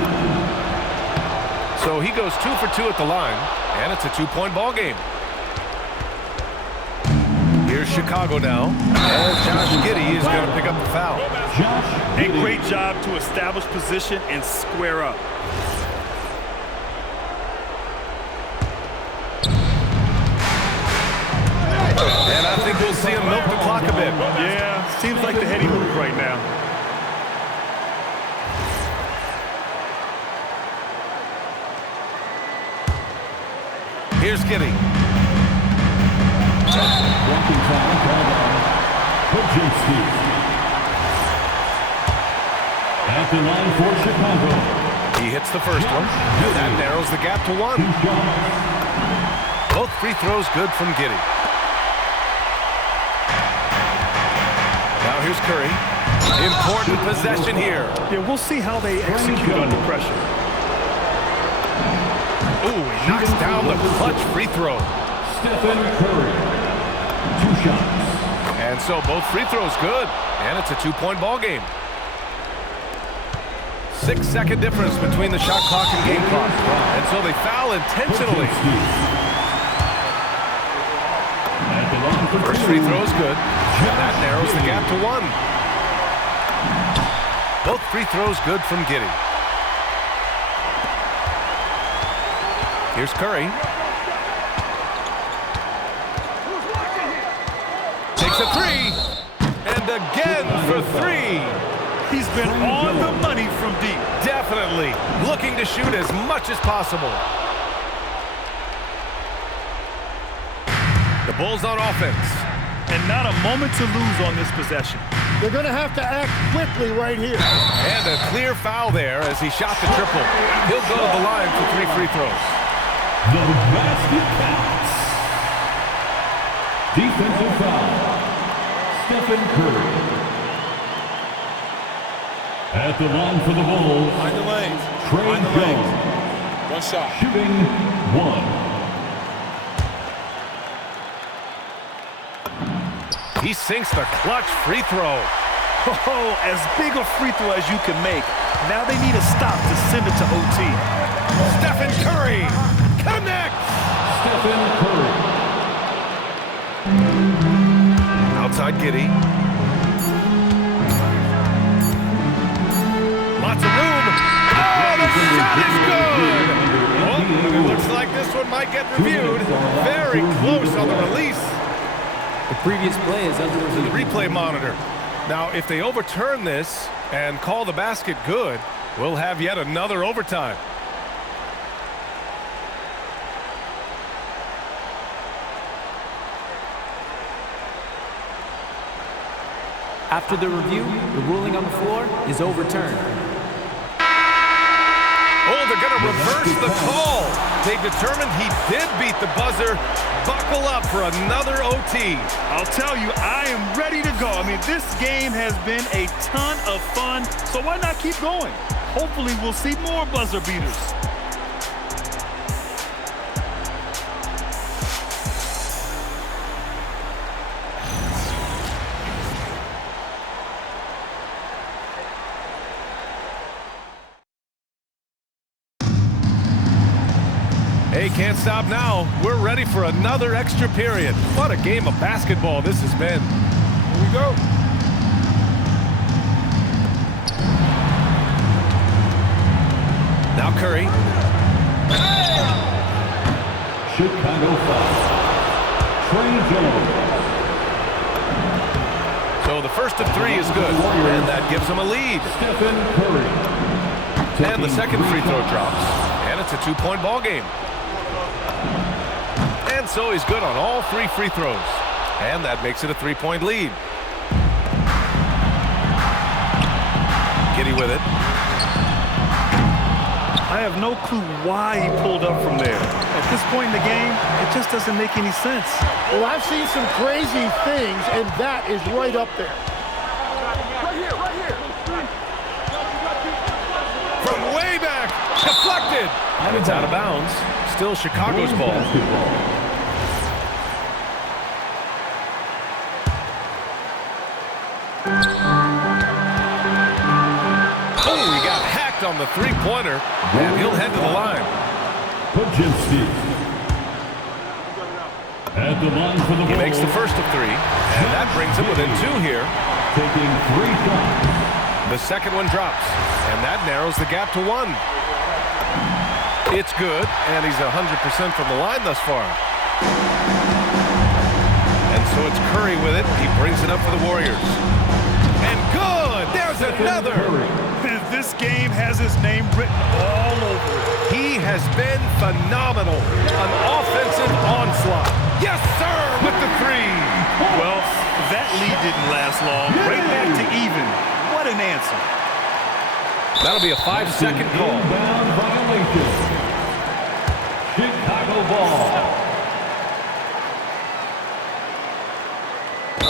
So he goes 2 for 2 at the line, and it's a 2-point ball game. Here's Chicago now, and Josh Giddy is going to pick up the foul. A great job to establish position and square up. And I think we'll see him milk the clock a bit. Yeah, seems like the heady move right now. Here's Giddy. Walking foul called on Podziemski. At the line for Chicago. He hits the first one, and that narrows the gap to 1. 2 shots. Both free throws good from Giddy. Now here's Curry. Important possession here. Yeah, we'll see how they execute under pressure. Ooh, he knocks down the clutch free throw. Stephen Curry. 2 shots. And so both free throws good, and it's a 2-point ball game. 6-second difference between the shot clock and game clock. And so they foul intentionally. At the line First free throw is good. And that narrows the gap to 1. Both free throws good from Giddey. Here's Curry. Takes a 3. And again for 3. He's been on the money from deep. Definitely looking to shoot as much as possible. The Bulls on offense. And not a moment to lose on this possession. They're going to have to act quickly right here. And a clear foul there as he shot the triple. He'll go to the line for 3 free throws. The basket counts. Defensive foul. Stephen Curry. At the line for the Bulls. Find the lane. Trey Jones. One shot. Shooting 1. He sinks the clutch free throw. Oh, as big a free throw as you can make. Now they need a stop to send it to OT. Stephen Curry connects. Stephen Curry. Outside Giddey. Lots of room. Oh, the shot is good. Well, it looks like this one might get reviewed. Very close on the release. The previous play is under The review. replay monitor. Now, if they overturn this and call the basket good, we'll have yet another overtime. After the review, the ruling on the floor is overturned. Oh, they're going to reverse the call. They determined he did beat the buzzer. Buckle up for another OT. I'll tell you, I am ready to go. I mean, this game has been a ton of fun, so why not keep going? Hopefully, we'll see more buzzer beaters. Hey, can't stop now. We're ready for another extra period. What a game of basketball this has been. Here we go. Now Curry. Chicago foul. Trey Jones. So the first of 3 is good, and that gives them a lead. Stephen Curry. And the second free throw drops, and it's a 2-point ball game. And so he's good on all 3 free throws, and that makes it a 3-point lead. Giddey with it. I have no clue why he pulled up from there. At this point in the game, it just doesn't make any sense. Well, I've seen some crazy things, and that is right up there. From way back, deflected, and it's out of bounds. Still Chicago's ball. Oh, he got hacked on the 3-pointer, and he'll head to the line. Pajinski. At the line for the He Bulls. makes the first of 3, and that brings him within 2 here. Taking 3 shots. The second one drops, and that narrows the gap to 1. It's good, and he's 100% from the line thus far. And so it's Curry with it. He brings it up for the Warriors. And good! There's another! This game has his name written all over it. He has been phenomenal. An offensive onslaught. Yes, sir, with the 3. Well, that lead didn't last long. Right back to even. What an answer. That'll be a 5-second call. Inbound violation. Chicago ball.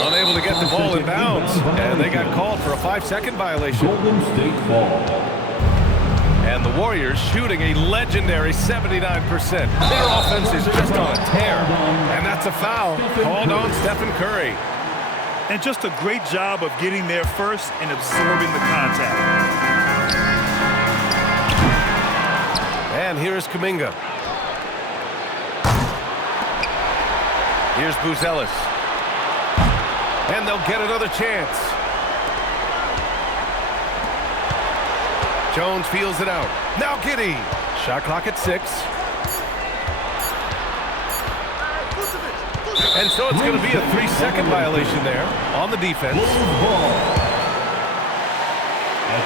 Unable to get the ball in bounds, and they got called for a 5-second violation. Golden State ball. And the Warriors shooting a legendary 79%. Their offense is just on a tear. And that's a foul called on Stephen Curry. And just a great job of getting there first and absorbing the contact. And here's Kuminga. Here's Buzelis. And they'll get another chance. Jones feels it out. Now Giddey. Shot clock at 6. And so it's going to be a 3-second violation there on the defense.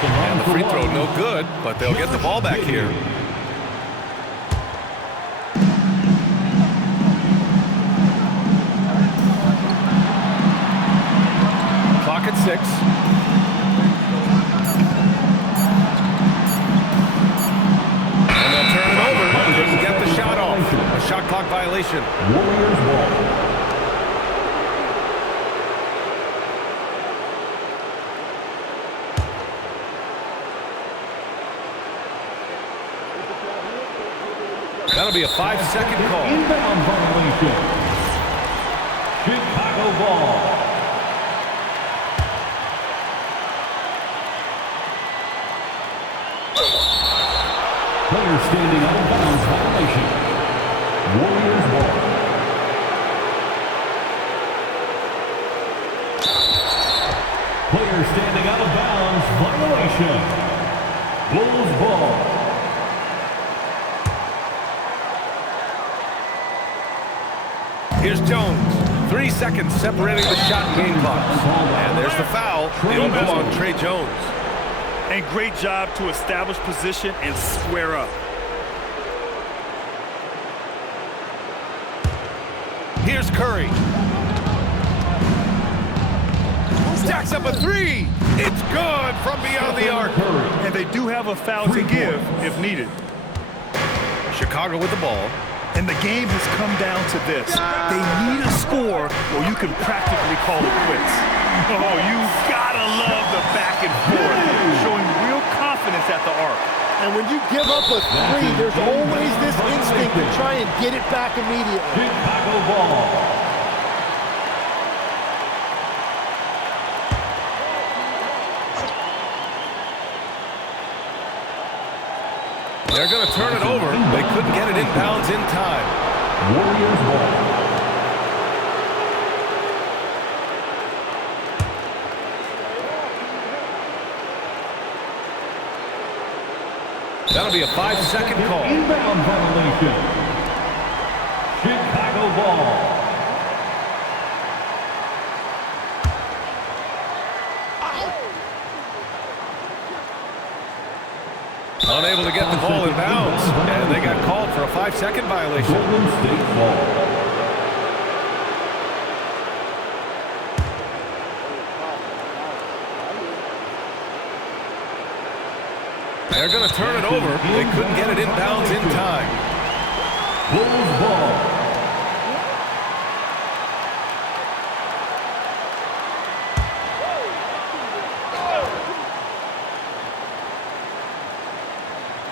And the free throw no good, but they'll get the ball back here. Clock at 6. Couldn't get the shot off. A shot clock violation. Warriors ball. That'll be a 5-second call. Inbound violation. Chicago ball. Player standing out of bounds violation. Warriors ball. Player standing out of bounds violation. Bulls ball. Here's Jones. 3 seconds separating the shot and game clocks. And there's the foul. It'll go on Trey Jones. And great job to establish position and square up. Here's Curry. Stacks up a 3. It's good from beyond the arc. And they do have a foul to give if needed. Chicago with the ball. And the game has come down to this. They need a score or you can practically call it quits. Oh, you gotta love the back and forth, showing real confidence at the arc. And when you give up a 3, there's always this instinct to try and get it back immediately. Chicago ball. They're going to turn it over. They couldn't get it inbounds in time. Warriors ball. That'll be a 5-second call. Inbound violation. Chicago ball. Unable to get the ball in bounds. And they got called for a 5-second violation. Golden State ball. They're going to turn it over. They couldn't get it inbounds in time. Bulls ball.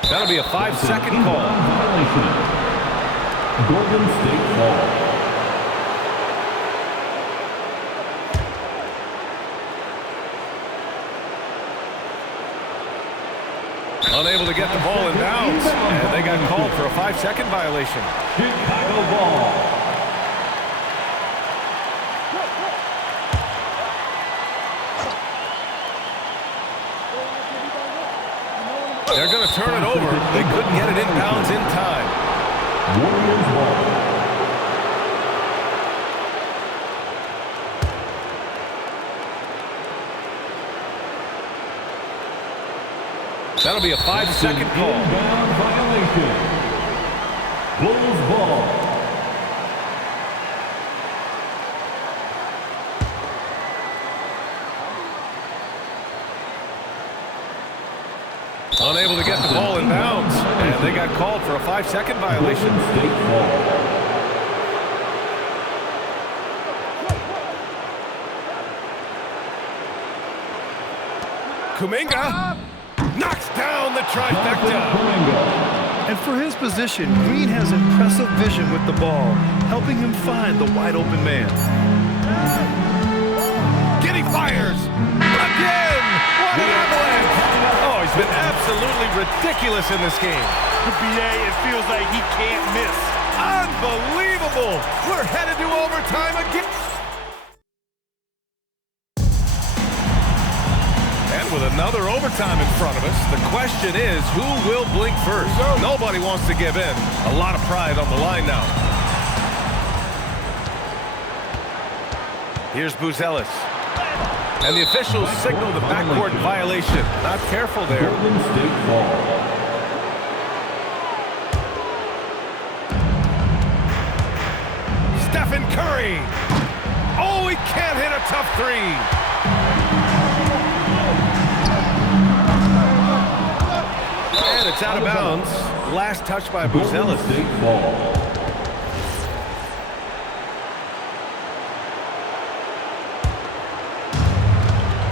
That'll be a 5-second call. Violation. Golden State ball. Unable to get the ball in bounds. And they got called for a 5-second violation. Chicago ball. They're going to turn it over. They couldn't get it inbounds in time. Warriors ball. That'll be a 5-second call. Inbound violation. Bulls ball. Unable to get the ball in bounds. And they got called for a 5-second violation. Golden State ball. Kuminga knocks down the trifecta. And for his position, Green has impressive vision with the ball, helping him find the wide open man. Giddey fires. Again! What an avalanche! Oh, he's been absolutely ridiculous in this game. BA, it feels like he can't miss. Unbelievable! We're headed to overtime again. And with another overtime in front of us, the question is, who will blink first? Nobody wants to give in. A lot of pride on the line now. Here's Buzelis. And the officials signal the backcourt violation. Not careful there. Golden State ball. Stephen Curry. Oh, he can't hit a tough three. And it's out of bounds. Last touch by Golden Buzelis. State ball.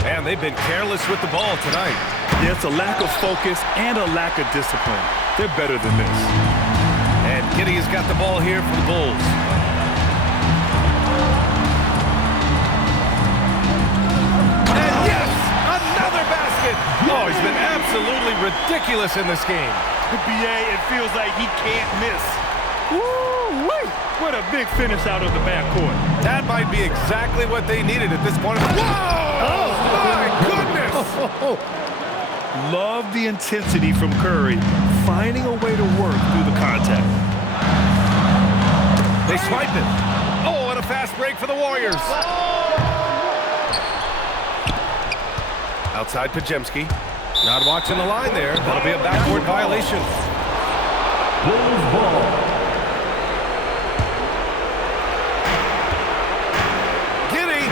And they've been careless with the ball tonight. Yeah, it's a lack of focus and a lack of discipline. They're better than this. And Giddey has got the ball here for the Bulls. And yes, another basket. Oh, he's been absolutely ridiculous in this game. BA, it feels like he can't miss. Woo-wee! What a big finish out of the backcourt. That might be exactly what they needed at this point. Whoa! Oh, my goodness! Love the intensity from Curry, finding a way to work through the contact. They swipe it. Oh, and a fast break for the Warriors. Outside Pajemski. Not watching the line there. That'll be a backcourt violation. Bulls ball. Giddey.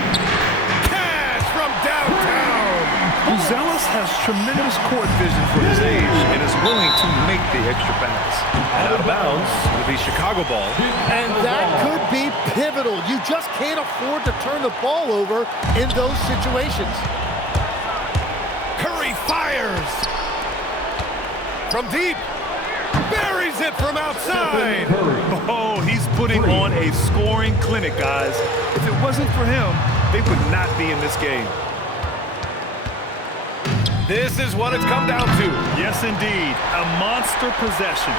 Cash from downtown. Buzelis has tremendous court vision for his age and is willing to make the extra pass. And out of bounds will be Chicago ball. And that could be pivotal. You just can't afford to turn the ball over in those situations. Curry fires. From deep. Buries it from outside. Oh, he's putting on a scoring clinic, guys. If it wasn't for him, they would not be in this game. This is what it's come down to. Yes, indeed. A monster possession.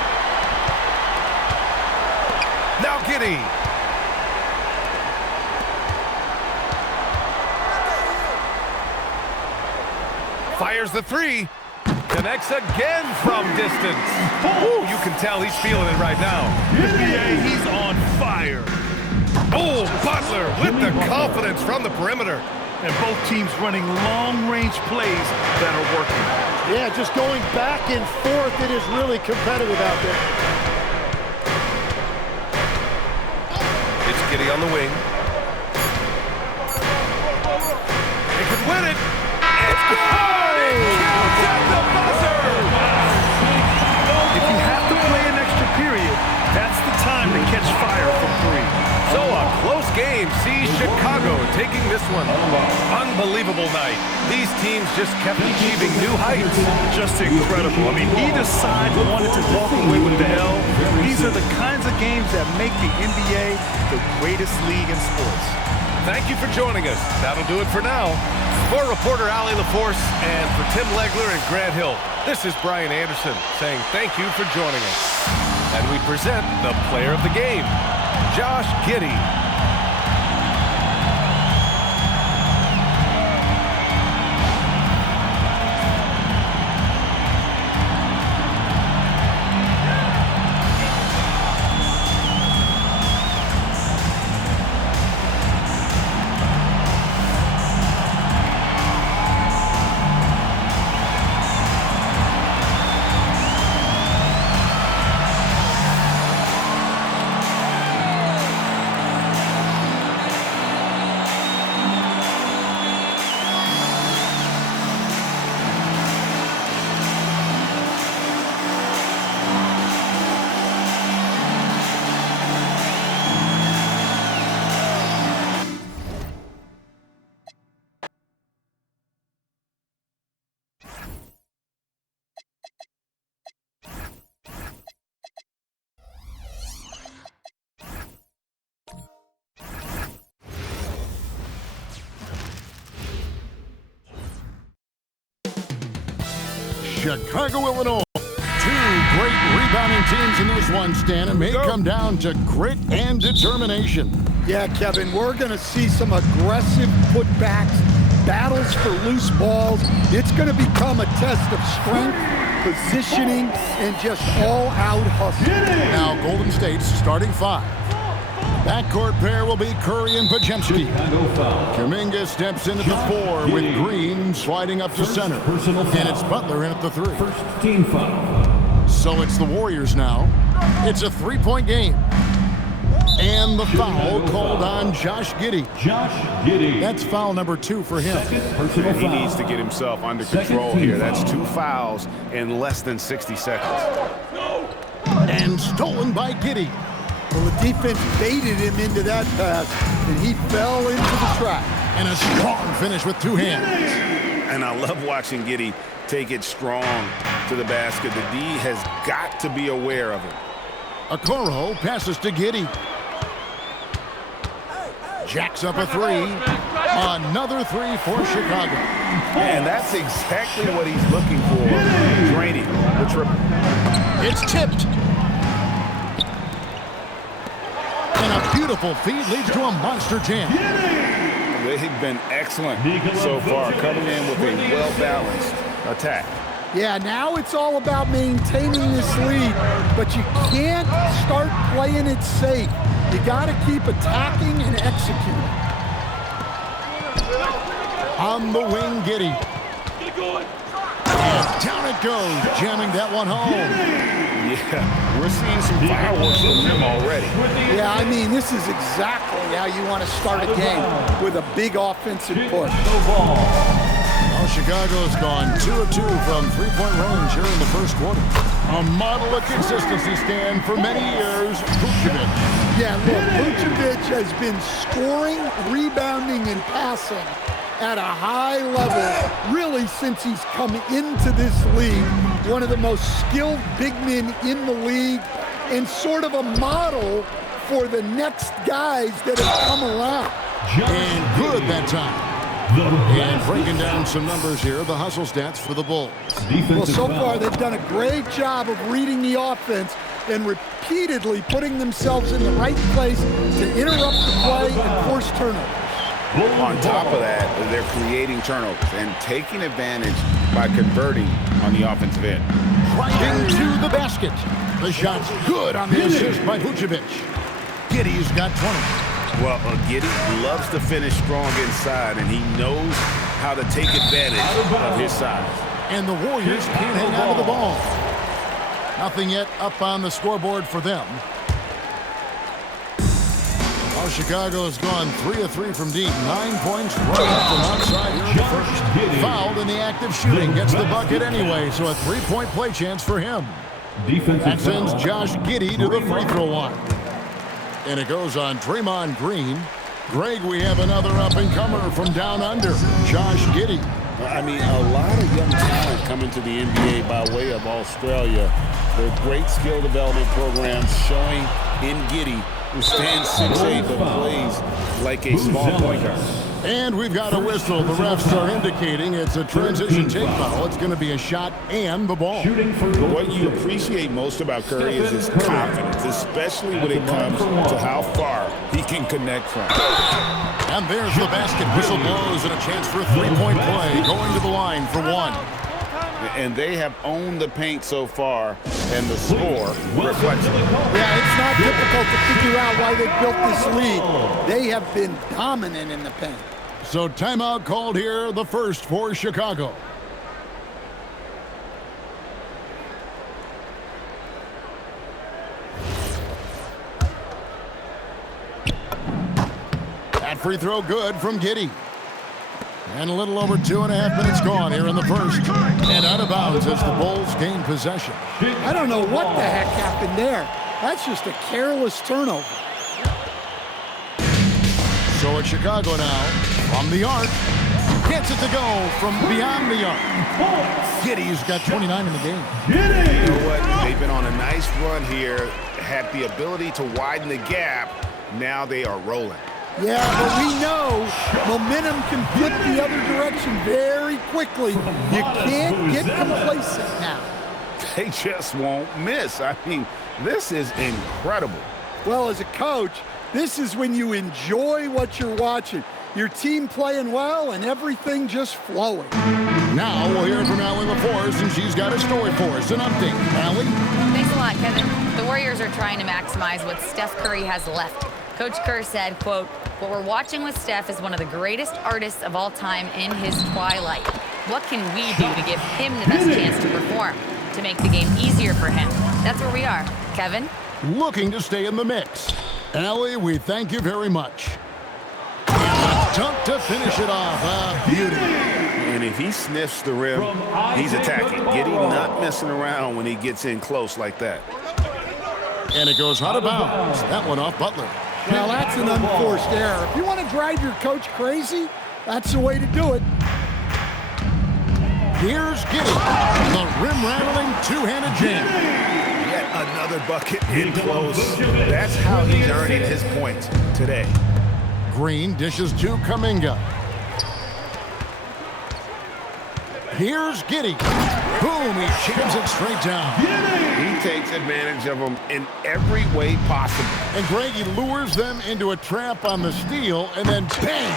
Now Giddey. Fires the three. Connects again from distance. Ooh, you can tell he's feeling it right now. NBA, he's on fire. Oh, Butler with the confidence from the perimeter. And both teams running long-range plays that are working. Yeah, just going back and forth, it is really competitive out there. It's Giddey on the wing. They could win it. It's good! It counts at the buzzer! If you have to play an extra period, that's the time to catch fire from three. So a close game sees Chicago taking this one. Unbelievable night. These teams just kept achieving new heights. Just incredible. I mean, either side wanted to walk away with the L. These are the kinds of games that make the NBA the greatest league in sports. Thank you for joining us. That'll do it for now. For reporter Ali LaForce and for Tim Legler and Grant Hill, this is Brian Anderson saying thank you for joining us. And we present the player of the game, Josh Giddey. Chicago, Illinois. Two great rebounding teams in this one, Stan. It may come down to grit and determination. Yeah, Kevin, we're going to see some aggressive putbacks battles for loose balls. It's going to become a test of strength, positioning, and just all-out hustle. Now Golden State's starting 5. Backcourt pair will be Curry and Podziemski. Kuminga steps in at the 4 with Green sliding up to center. And it's Butler in at the 3. First team foul. So it's the Warriors now. It's a 3-point game. And the foul called on Josh Giddey. Josh Giddey. That's foul number 2 for him. Personal He foul. needs to get himself under Second control team here. That's foul. 2 fouls in less than 60 seconds. And stolen by Giddey. Well, the defense baited him into that pass, and he fell into the trap. And a strong finish with 2 hands. And I love watching Giddey take it strong to the basket. The D has got to be aware of it. Okoro passes to Giddey. Jacks up a 3. Another 3 for Chicago. And that's exactly what he's looking for. Draining the triple. It's tipped. And a beautiful feed leads to a monster jam. They've been excellent so far, coming in with a well-balanced attack. Yeah, now it's all about maintaining this lead, but you can't start playing it safe. You got to keep attacking and executing. On the wing, Giddey. And down it goes, jamming that one home. Yeah, we're seeing some fireworks from him already. Yeah, I mean, this is exactly how you want to start a game, with a big offensive push. Well, Chicago's gone 2 of 2 from 3-point range here in the first quarter. A model of consistency stand for many years, Vucevic. Yeah, look, Vucevic has been scoring, rebounding, and passing at a high level really since he's come into this league. One of the most skilled big men in the league, and sort of a model for the next guys that have come around. And good that time. And breaking down some numbers here, the hustle stats for the Bulls. Well, so far they've done a great job of reading the offense and repeatedly putting themselves in the right place to interrupt the play and force turnovers. On top of that, they're creating turnovers and taking advantage by converting on the offensive end. Driving to the basket. The shot's good on the assist by Vucevic. Giddey's got 20. Well, Giddey loves to finish strong inside, and he knows how to take advantage of his size. And the Warriors can't hang on to the ball. Nothing yet up on the scoreboard for them. Well, Chicago has gone 3 of 3 from deep. 9 points right up from outside here in the first. Fouled in the act of shooting. Gets the bucket anyway, so a 3-point play chance for him. That sends Josh Giddey to the free throw line. And it goes on Draymond Green. Greg, we have another up-and-comer from down under, Josh Giddey. I mean, a lot of young talent coming to the NBA by way of Australia. There are great skill development programs showing in Giddey, who stands 6'8", but plays like a small point guard. And we've got a whistle. The refs are indicating it's a transition take foul. It's going to be a shot and the ball. What you appreciate most about Curry is his confidence, especially when it comes to how far he can connect from. And there's the basket. Whistle blows and a chance for a 3-point play. Going to the line for 1. And they have owned the paint so far, and the score reflects it. Yeah, it's not difficult to figure out why they built this lead. They have been dominant in the paint. So timeout called here, the first for Chicago. That free throw good from Giddey. And a little over 2.5 minutes gone here in the first. And out of bounds as the Bulls gain possession. I don't know what the heck happened there. That's just a careless turnover. So it's Chicago now from the arc. Gets it to go from beyond the arc. Giddey's got 29 in the game. You know what? They've been on a nice run here, had the ability to widen the gap. Now they are rolling. Yeah, but we know momentum can flip the other direction very quickly. You can't get complacent now. They just won't miss. I mean, this is incredible. Well, as a coach, this is when you enjoy what you're watching. Your team playing well and everything just flowing. Now we'll hear from Allie LaForce, and she's got a story for us. An update. Allie? Thanks a lot, Kevin. The Warriors are trying to maximize what Steph Curry has left. Coach Kerr said, quote, "What we're watching with Steph is one of the greatest artists of all time in his twilight. What can we do to give him the best chance to perform, to make the game easier for him?" That's where we are. Kevin? Looking to stay in the mix. Allie, we thank you very much. Dunk to finish it off. A beauty. And if he sniffs the rim, he's attacking. Giddy not messing around when he gets in close like that. And it goes out of bounds. That one off Butler. Well, that's an unforced error. If you want to drive your coach crazy, that's the way to do it. Here's Giddy. The rim-rattling two-handed jam. Yet another bucket in close. That's how he's earning his points today. Green dishes to Kuminga. Here's Giddy. Boom, he jams it straight down. He takes advantage of them in every way possible. And Greg, he lures them into a trap on the steal, and then bang,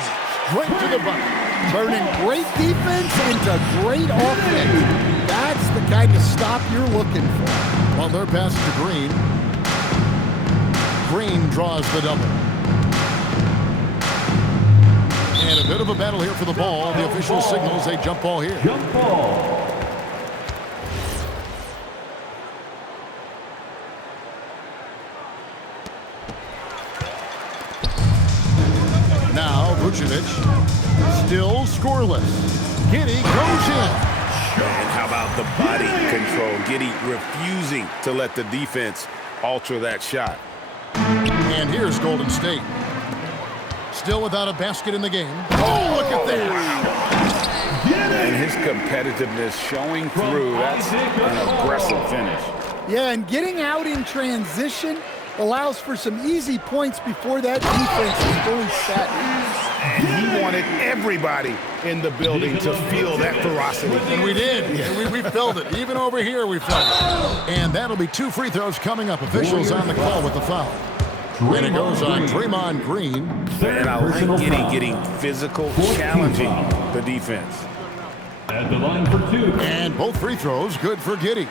straight to the bucket. Turning great defense into great offense. That's the kind of stop you're looking for. Well, their pass to Green. Green draws the double. And a bit of a battle here for the ball. The official signals a jump ball here. Jump ball. Now Vucevic, still scoreless. Giddy goes in. And how about the body control? Giddy refusing to let the defense alter that shot. And here's Golden State. Still without a basket in the game. Oh, look at that. And his competitiveness showing through. That's an aggressive finish. Yeah, and getting out in transition allows for some easy points before that defense is fully set. And he wanted everybody in the building to feel that ferocity. And we did. Yeah. We felt it. Even over here, we felt it. And that'll be 2 free throws coming up. Officials on the call with the foul. And it goes on Draymond Green. And I like getting physical, challenging the defense. At the line for 2. And both free throws good for Giddy.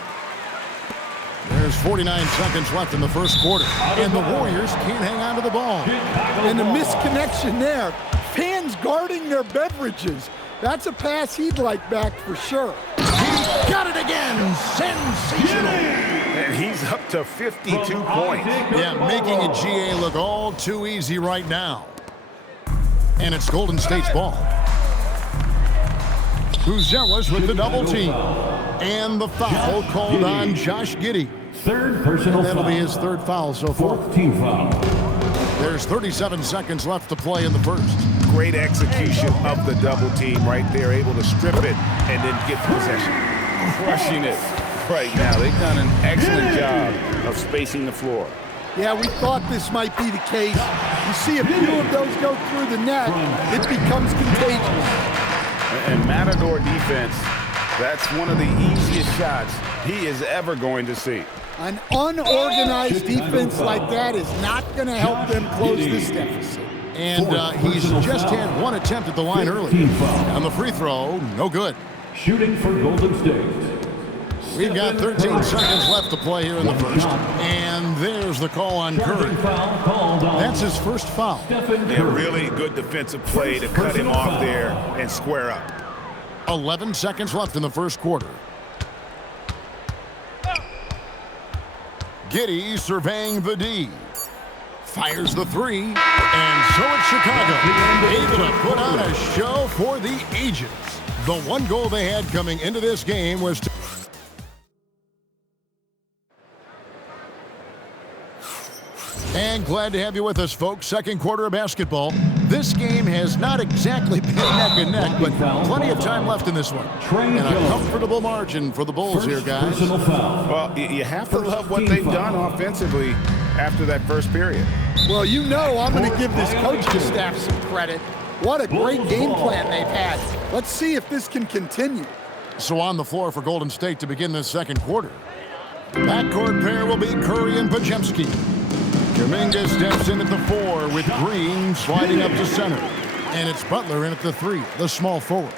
There's 49 seconds left in the first quarter. And the Warriors can't hang on to the ball. And a misconnection there. Fans guarding their beverages. That's a pass he'd like back for sure. He got it again. Sensational. And he's up to 52 points. Yeah, making a GA look all too easy right now. And it's Golden State's ball. Buzelis with the double team. And the foul called on Josh Giddy. Third personal That'll foul. be his third foul so far. 4th team foul. There's 37 seconds left to play in the first. Great execution of the double team right there, able to strip it and then get possession. Crushing it right now. They've done an excellent job of spacing the floor. Yeah, we thought this might be the case. You see a few of those go through the net, it becomes contagious. And Matador defense, that's one of the easiest shots he is ever going to see. An unorganized defense like that is not going to help them close this deficit. And he's just had one attempt at the line early. On the free throw, no good. Shooting for Golden State. We've got 13 seconds left to play here in the first. And there's the call on Curry. That's his first foul. Yeah, really good defensive play to cut him off there and square up. 11 seconds left in the first quarter. Giddy surveying the D. Fires the three. And so it's Chicago, able to put on a show for the ages. The one goal they had coming into this game was to... And glad to have you with us, folks. Second quarter of basketball. This game has not exactly been neck and neck, but plenty of time left in this one. And a comfortable margin for the Bulls here, guys. Well, you have to love what they've done offensively after that first period. Well, you know I'm going to give this coaching staff some credit. What a great game plan they've had. Let's see if this can continue. So on the floor for Golden State to begin this second quarter. Backcourt pair will be Curry and Podziemski. Kuminga steps in at the 4 with Green sliding up to center. And it's Butler in at the 3, the small forward.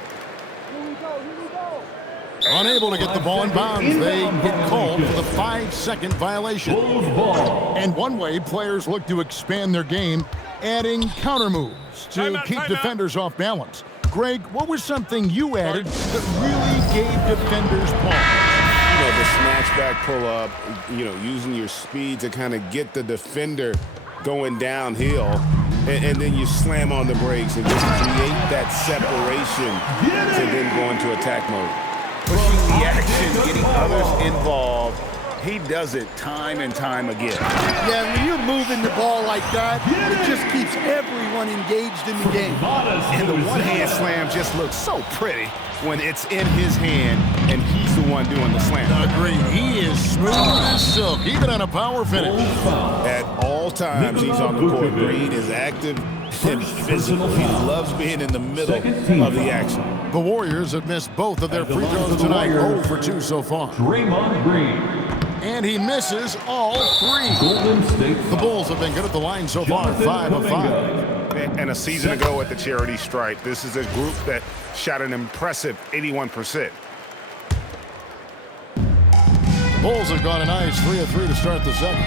Unable to get the ball in bounds, they get called for the 5-second violation. And one way players look to expand their game, adding counter moves to keep defenders off balance. Greg, what was something you added that really gave defenders pause? You know, the snatchback pull-up, you know, using your speed to kind of get the defender going downhill, and then you slam on the brakes and just create that separation to then go into attack mode. Pushing the action, getting others involved. He does it time and time again. Yeah, when you're moving the ball like that, it just keeps everyone engaged in the game. And the one-hand slam just looks so pretty when it's in his hand and he's the one doing the slam. Agreed. He is smooth as silk, even on a power finish. At all times, he's on the court. Green is active and physical. He loves being in the middle of the action. The Warriors have missed both of their free throws tonight, 0 for 2 so far. Draymond Green. And he misses all 3. Golden State. The Bulls have been good at the line so far, 5 of 5. And a season ago at the charity stripe, this is a group that shot an impressive 81%. Bulls have gone a nice 3 of 3 to start the second.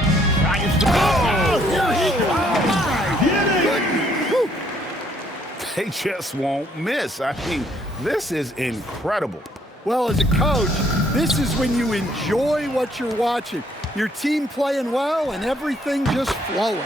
They just won't miss. I mean, this is incredible. Well, as a coach, this is when you enjoy what you're watching. Your team playing well and everything just flowing.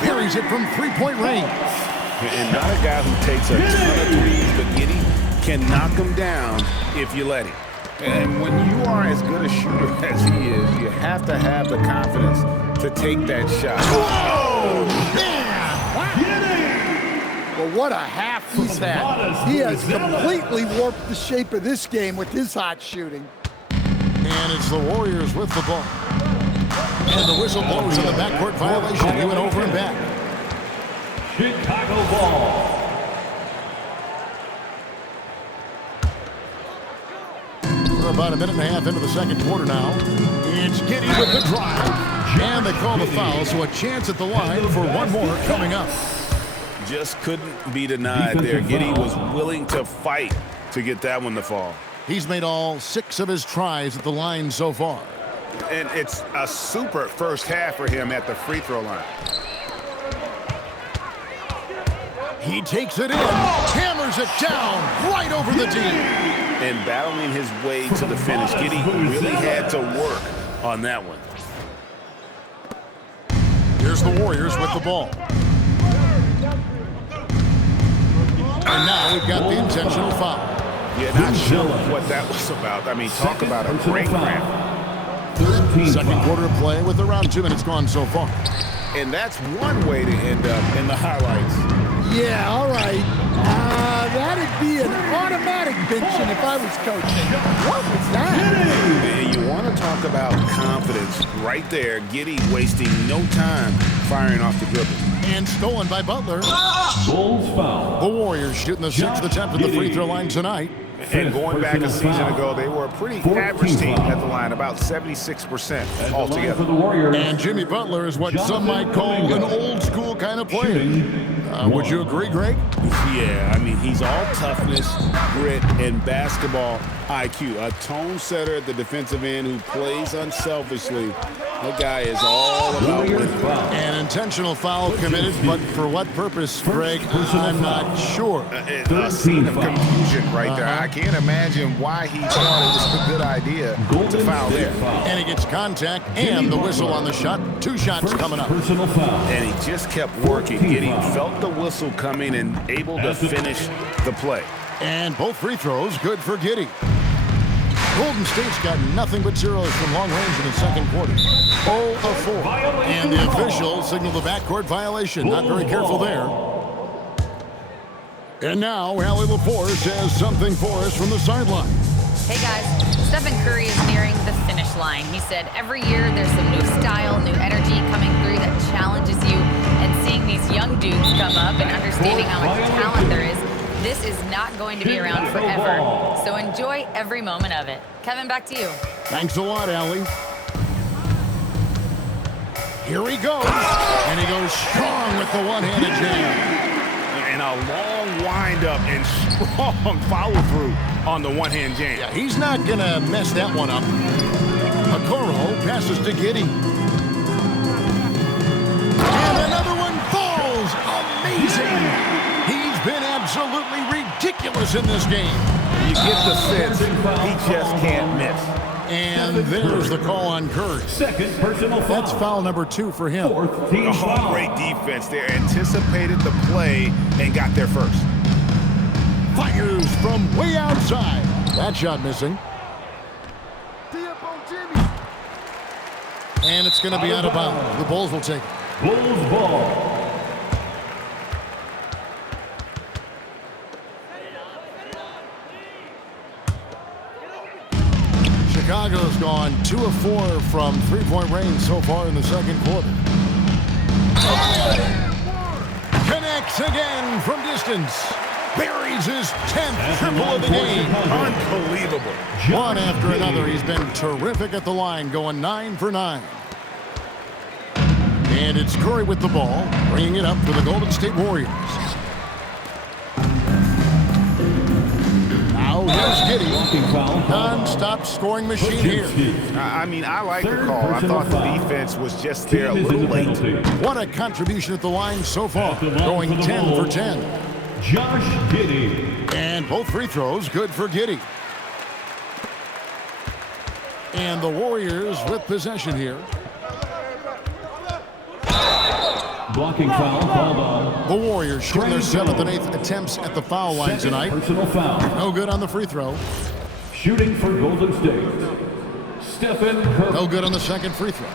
Buries it from 3-point range. And not a guy who takes a ton of threes, but Giddey can knock him down if you let him. And when you are as good a shooter as he is, you have to have the confidence to take that shot. Whoa! Well, what a half he's had. He has completely warped the shape of this game with his hot shooting. And it's the Warriors with the ball. And the whistle blows in the backcourt violation. He went over and back. Chicago ball. We're about a minute and a half into the second quarter now. It's Giddey with the drive. And they call the foul, so a chance at the line for one more coming up. Just couldn't be denied there. Giddey was willing to fight to get that one to fall. He's made all 6 of his tries at the line so far. And it's a super first half for him at the free throw line. He takes it in, hammers it down right over the D. And battling his way to the finish, Giddey really had to work on that one. Here's the Warriors with the ball. And now we've got the intentional foul. Yeah, not sure what that was about. I mean, talk about a brain cramp. Second quarter of play with around 2 minutes gone so far. And that's one way to end up in the highlights. Yeah, all right. That'd be an automatic benching if I was coaching. What was that? And you want to talk about confidence right there. Giddey wasting no time firing off the dribble. And stolen by Butler. Bulls foul. The Warriors shooting the 6th attempt at the free throw line tonight. And going back a season ago, they were a pretty average team at the line, about 76% altogether. And Jimmy Butler is what some might call an old school kind of player. Would you agree, Greg? Yeah, I mean, he's all toughness, grit, and basketball IQ. A tone setter at the defensive end who plays unselfishly. That guy is all about winning. An intentional foul committed, but for what purpose, Greg? I'm not sure. A scene of confusion right there. I can't imagine why he thought it was a good idea to foul there. And he gets contact and the whistle on the shot. 2 shots coming up. And he just kept working. Giddey felt the whistle coming and able to finish the play. And both free throws good for Giddey. Golden State's got nothing but zeros from long range in the second quarter. 0 of 4. And the officials signal the backcourt violation. Not very careful there. And now, Allie LaForce has something for us from the sideline. Hey guys, Stephen Curry is nearing the finish line. He said every year there's some new style, new energy coming through that challenges you. And seeing these young dudes come up and understanding how much talent there is, this is not going to be around forever. So enjoy every moment of it. Kevin, back to you. Thanks a lot, Allie. Here he goes. And he goes strong with the one-handed jam. And a long windup and strong follow-through on the one-hand jam. Yeah, he's not going to mess that one up. Okoro passes to Giddey. And another one falls. Amazing. He's been absolutely ridiculous in this game. You get the sense he just can't miss. And there's the call on Curry. Second personal foul. That's foul number 2 for him. Fourth team foul. Great defense there. Anticipated the play and got there first. Fires from way outside. That shot missing. And it's going to be out of bounds. The Bulls will take it. Bulls ball. Chicago's gone 2 of 4 from three-point range so far in the second quarter. Connects again from distance. Buries his 10th triple of the game. Unbelievable. One after another. He's been terrific at the line, going 9 for 9. And it's Curry with the ball, bringing it up for the Golden State Warriors. Now here's Giddey. Non-stop scoring machine here. I mean, I like the call. I thought the defense was just there a little late. What a contribution at the line so far, going 10 for 10. Josh Giddey. And both free throws good for Giddey. And the Warriors with possession here. Blocking foul called on. The Warriors shooting their 7th and 8th attempts at the foul line tonight. Personal foul. No good on the free throw. Shooting for Golden State. Stephen Curry. No good on the second free throw.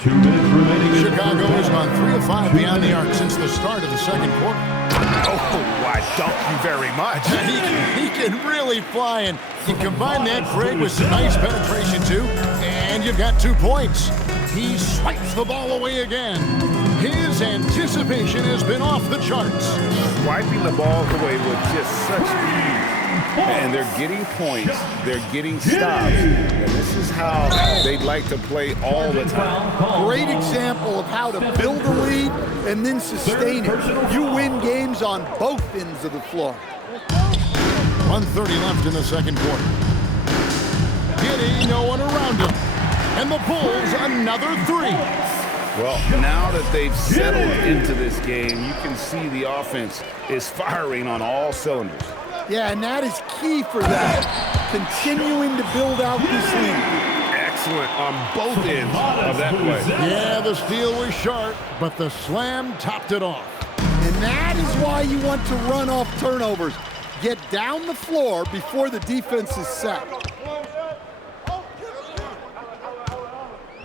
2 minutes remaining. Chicago has gone 3 of 5 beyond the arc since the start of the second quarter. Oh, I thank you very much. He can really fly, and you combine that, Craig, with some nice penetration, too, and you've got 2 points. He swipes the ball away again. His anticipation has been off the charts. Swiping the ball away with just such ease. And they're getting points. They're getting stops. And this is how they'd like to play all the time. Great example of how to build a lead and then sustain it. You win games on both ends of the floor. 1:30 left in the second quarter. Giddey, no one around him. And the Bulls, another 3. Well, now that they've settled into this game, you can see the offense is firing on all cylinders. Yeah, and that is key for them. Continuing to build out this lead. Excellent on both ends of that play. Yeah, the steal was sharp, but the slam topped it off. And that is why you want to run off turnovers. Get down the floor before the defense is set.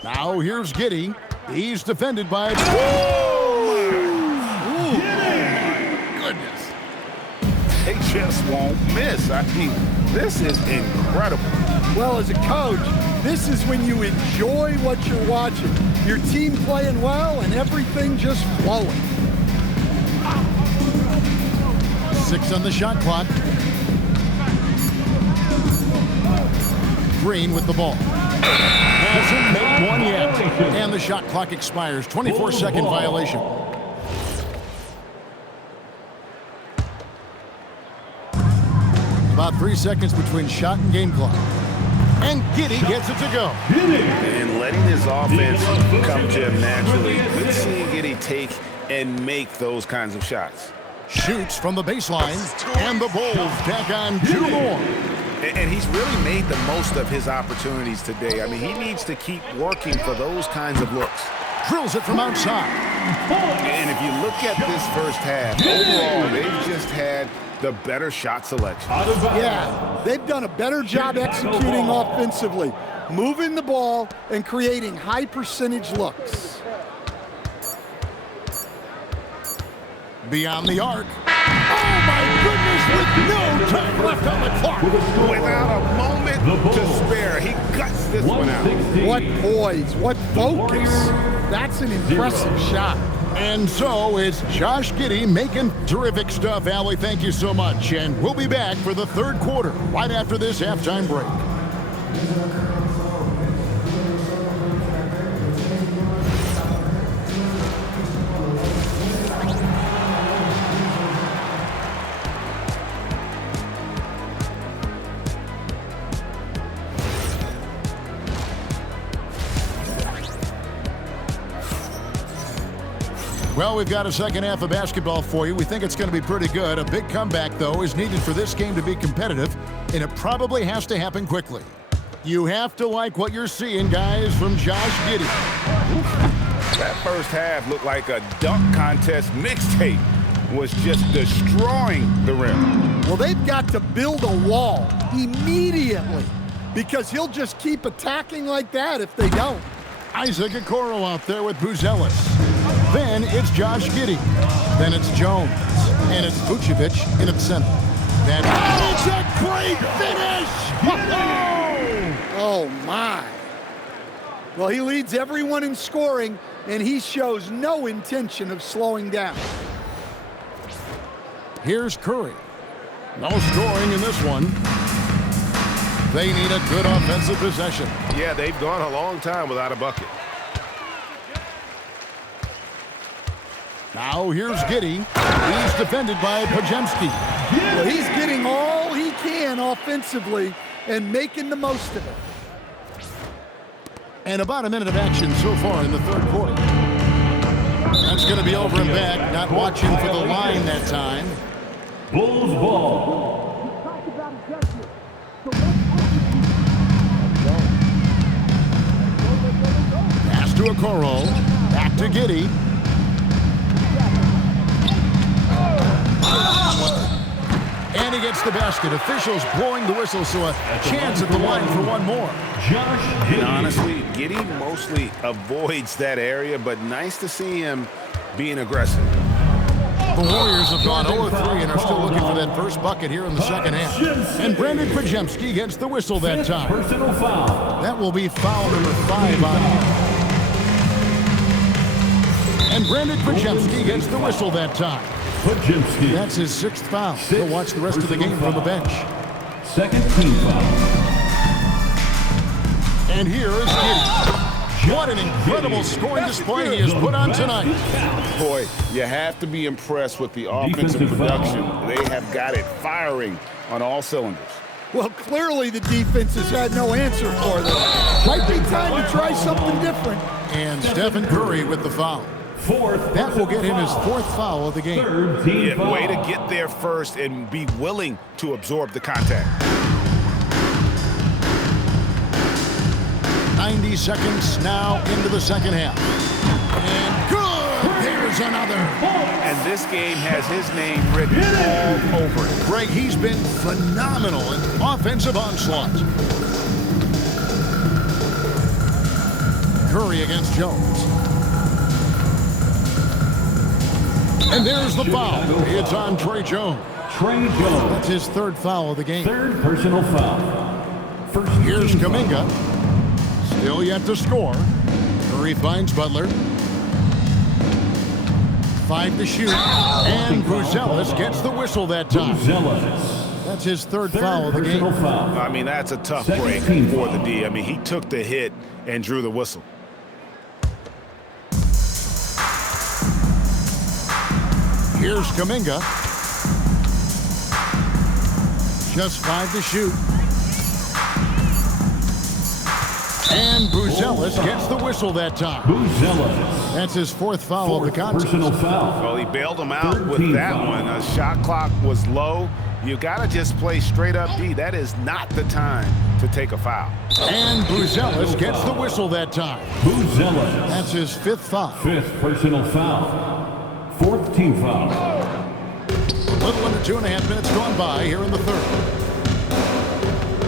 Now here's Giddey. He's defended by... Goodness. They just won't miss. I mean, this is incredible. Well, as a coach, this is when you enjoy what you're watching. Your team playing well and everything just flowing. 6 on the shot clock. Green with the ball. Hasn't made one yet. And the shot clock expires. 24-second violation. About 3 seconds between shot and game clock. And Giddey gets it to go. And letting his offense come to him naturally. Good seeing Giddey take and make those kinds of shots. Shoots from the baseline. And the Bulls tack on 2 more. And he's really made the most of his opportunities today. I mean, he needs to keep working for those kinds of looks. Drills it from outside. And if you look at this first half, overall, they've just had the better shot selection. Yeah, they've done a better job executing offensively, moving the ball and creating high percentage looks. Beyond the arc. Oh my goodness, with no time left on the clock. Without a moment to spare, he guts this one out. What poise, what focus. That's an impressive shot. And so it's Josh Giddey making terrific stuff. Allie, thank you so much. And we'll be back for the third quarter right after this halftime break. Well, we've got a second half of basketball for you. We think it's going to be pretty good. A big comeback, though, is needed for this game to be competitive, and it probably has to happen quickly. You have to like what you're seeing, guys, from Josh Giddey. That first half looked like a dunk contest mixtape. Was just destroying the rim. Well, they've got to build a wall immediately because he'll just keep attacking like that if they don't. Isaac Okoro out there with Buzelis. Then it's Josh Giddey. Then it's Jones. And it's Vucevic in at center. Then it's a great finish! Oh, my. Well, he leads everyone in scoring, and he shows no intention of slowing down. Here's Curry. No scoring in this one. They need a good offensive possession. Yeah, they've gone a long time without a bucket. Now here's Giddey. He's defended by Podziemski. Well, he's getting all he can offensively and making the most of it. And about a minute of action so far in the third quarter. That's going to be over and back. Not watching for the line that time. Bulls ball. Pass to Okoro. Back to Giddey. And he gets the basket. Officials blowing the whistle, so a chance at the line for one more. Josh Giddey. And honestly, Giddey mostly avoids that area, but nice to see him being aggressive. The Warriors have gone 0-3 and are still looking for that first bucket here in the second half. And Brandon Podziemski gets the whistle that time. Personal foul. That will be foul number 5 on him. And Brandon Podziemski gets the whistle that time. Podziemski. That's his 6th foul. He'll watch the rest of the game from the bench. Second team foul. And here is Giddey. What an incredible scoring display he has put on tonight. Boy, you have to be impressed with the offensive production. They have got it firing on all cylinders. Well, clearly the defense has had no answer for them. Might be time to try something different. And Stephen Curry with the foul. Fourth. That will get him his 4th foul of the game. Third team Yeah, foul. way to get there first and be willing to absorb the contact. 90 seconds now into the second half. And good! There's another. And this game has his name written all over it. Greg, he's been phenomenal in offensive onslaught. Curry against Jones. And there's the foul. It's on Trey Jones. Trey Jones. That's his 3rd foul of the game. Third personal foul. First Here's team Kuminga. Still yet to score. Curry finds Butler. 5 to shoot. And Buzelis gets the whistle that time. Buzelis. That's his 3rd Third foul of the game. personal foul. I mean, that's a tough Second break team for foul. the D. I mean, he took the hit and drew the whistle. Here's Kuminga. Just 5 to shoot. And Buzelis gets the whistle that time. Buzelis. That's his 4th foul of the Fourth contest. personal foul. Well, he bailed him out with 13 that foul. one. A shot clock was low. You got to just play straight up D. That is not the time to take a foul. And Buzelis gets the whistle that time. Buzelis. That's his 5th foul. Fifth personal foul. Fourth team foul. A little under 2.5 minutes gone by here in the third.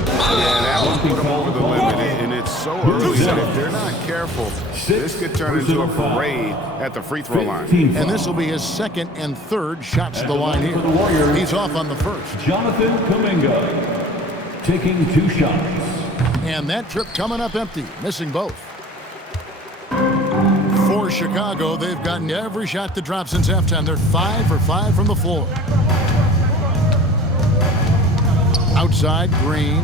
Yeah, that one put him over the limit, and it's so early that if they're not careful, this could turn into a parade at the free throw line. And this will be his 2nd and 3rd shots to the line here. He's off on the 1st. Jonathan Kuminga taking 2 shots. And that trip coming up empty, missing both. For Chicago, they've gotten every shot to drop since halftime. They're 5 for 5 from the floor. Outside, Green.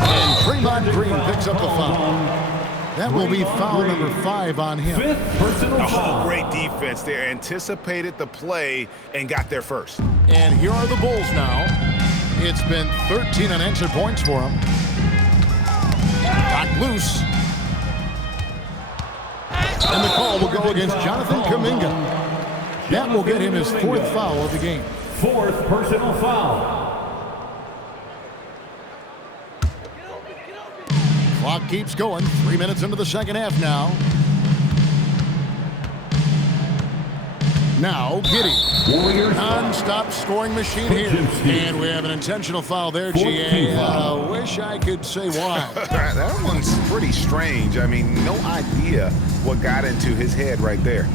And Draymond Green picks up the foul. That will be foul number 5 on him. Fifth personal Oh, foul. great defense there. Anticipated the play and got there first. And here are the Bulls now. It's been 13 unanswered points for them. Got loose. And the call will go against Jonathan Kuminga. That will get him his 4th foul of the game. 4th personal foul. Clock keeps going. 3 minutes into the second half now. Now, Giddey. Non-stop scoring machine here. And we have an intentional foul there, GA. Wish I could say why. That one's pretty strange. I mean, no idea what got into his head right there.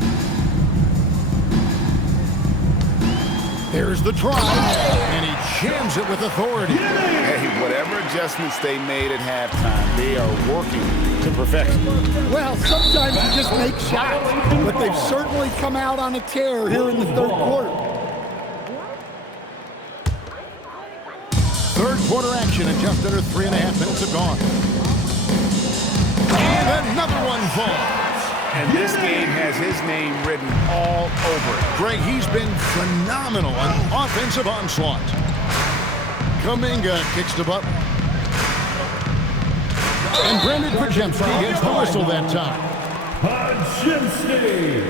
There's the try, and he jams it with authority. Hey, whatever adjustments they made at halftime, they are working to perfection. Well, sometimes you just make shots, but they've certainly come out on a tear here in the third quarter. Third quarter action, and just under 3.5 minutes have gone. And another one falls. And this game has his name written all over it. Greg, he's been phenomenal on offensive onslaught. Kuminga kicks to Butler. And Brandon Podziemski gets the whistle that time. Podziemski.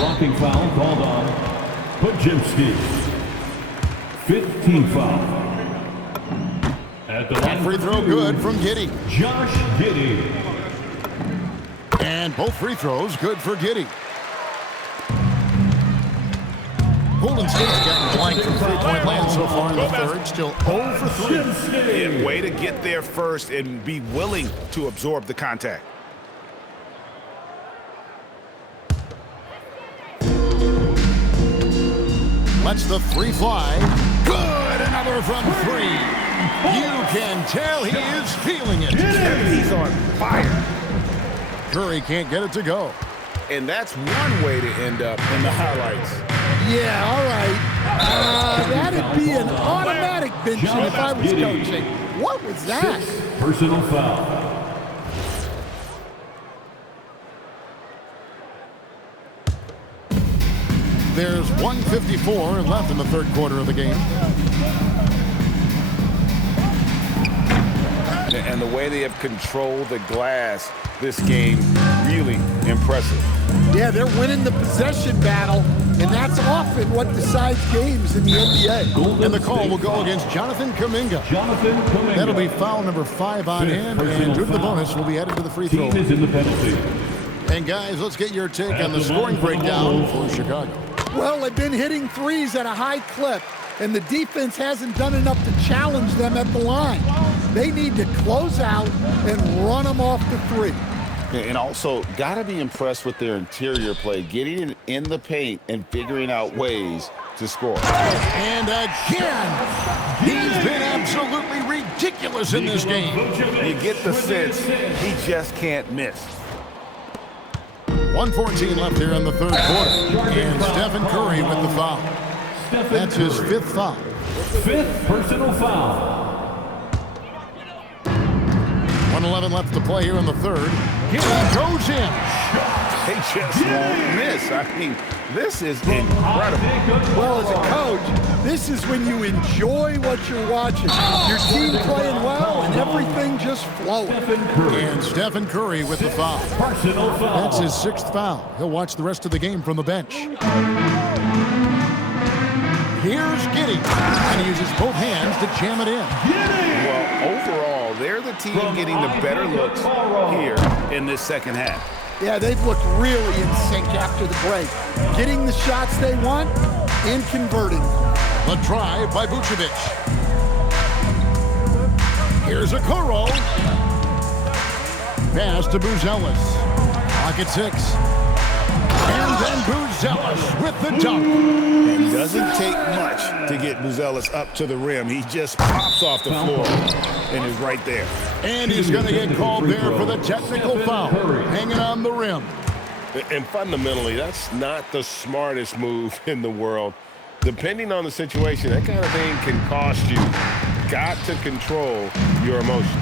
Blocking foul called on Podziemski. 15 foul. At the that free throw good from Giddey. Josh Giddey. And both free throws good for Giddey. Golden State's gotten blank from three-point land so far in the third. Still 0 for 3. Yeah, way to get there first and be willing to absorb the contact. Lets the three fly. Good! Another from 3. You can tell he is feeling it. He's on fire. Curry can't get it to go. And that's one way to end up in the highlights. Yeah, all right. That'd be an automatic benching if I was coaching. What was that? 6 personal foul. There's 1:54 left in the third quarter of the game. And the way they have controlled the glass this game, really impressive. Yeah, they're winning the possession battle, and that's often what decides games in the NBA. And the call will go against Jonathan Kuminga. Jonathan Kuminga. That'll be foul number 5 on him, and due to the bonus, will be added to the free throw. Team is in the penalty. And guys, let's get your take on the scoring breakdown for Chicago. Well, they've been hitting threes at a high clip, and the defense hasn't done enough to challenge them at the line. They need to close out and run them off the three. And also, got to be impressed with their interior play, getting in the paint and figuring out ways to score. And again, he's been absolutely ridiculous in this game. You get the sense he just can't miss. 1:14 left here in the third quarter. And Stephen Curry with the foul. That's his 5th foul. 5th personal foul. 1:11 left to play here in the third. He goes in. They just won't miss. I mean, this is incredible. Well, as a coach, this is when you enjoy what you're watching. Your team playing well and everything just flowing. And Stephen Curry with the foul. Personal foul. That's his 6th foul. He'll watch the rest of the game from the bench. Here's Giddey. And he uses both hands to jam it in. Well, overall, they're the team getting the better looks here in this second half. Yeah, they've looked really in sync after the break. Getting the shots they want and converting. The drive by Vucevic. Here's a Okoro. Pass to Buzelis. Clock at 6. And then Buzelis with the dunk. It doesn't take much to get Buzelis up to the rim. He just pops off the floor and is right there. And he's going to get called there for the technical foul. Hanging on the rim. And fundamentally, that's not the smartest move in the world. Depending on the situation, that kind of thing can cost you. Got to control your emotions.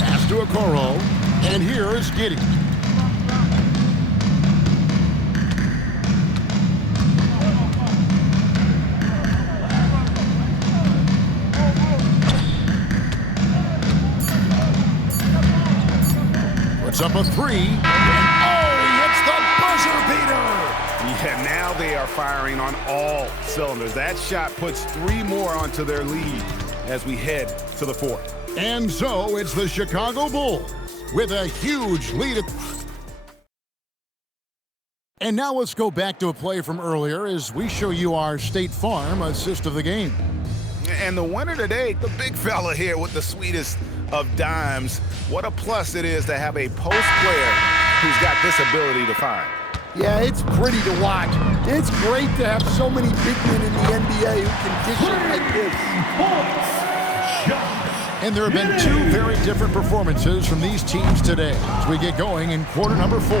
Pass to Okoro. And here is Giddey. up a three. And oh, he hits the buzzer beater. Yeah, now they are firing on all cylinders. That shot puts 3 more onto their lead as we head to the 4th. And so it's the Chicago Bulls with a huge lead. And now let's go back to a play from earlier as we show you our State Farm assist of the game. And the winner today, the big fella here with the sweetest of dimes. What a plus it is to have a post player who's got this ability to find. Yeah, it's pretty to watch. It's great to have so many big men in the NBA who can dish it like this. And there have been 2 very different performances from these teams today as we get going in quarter number 4.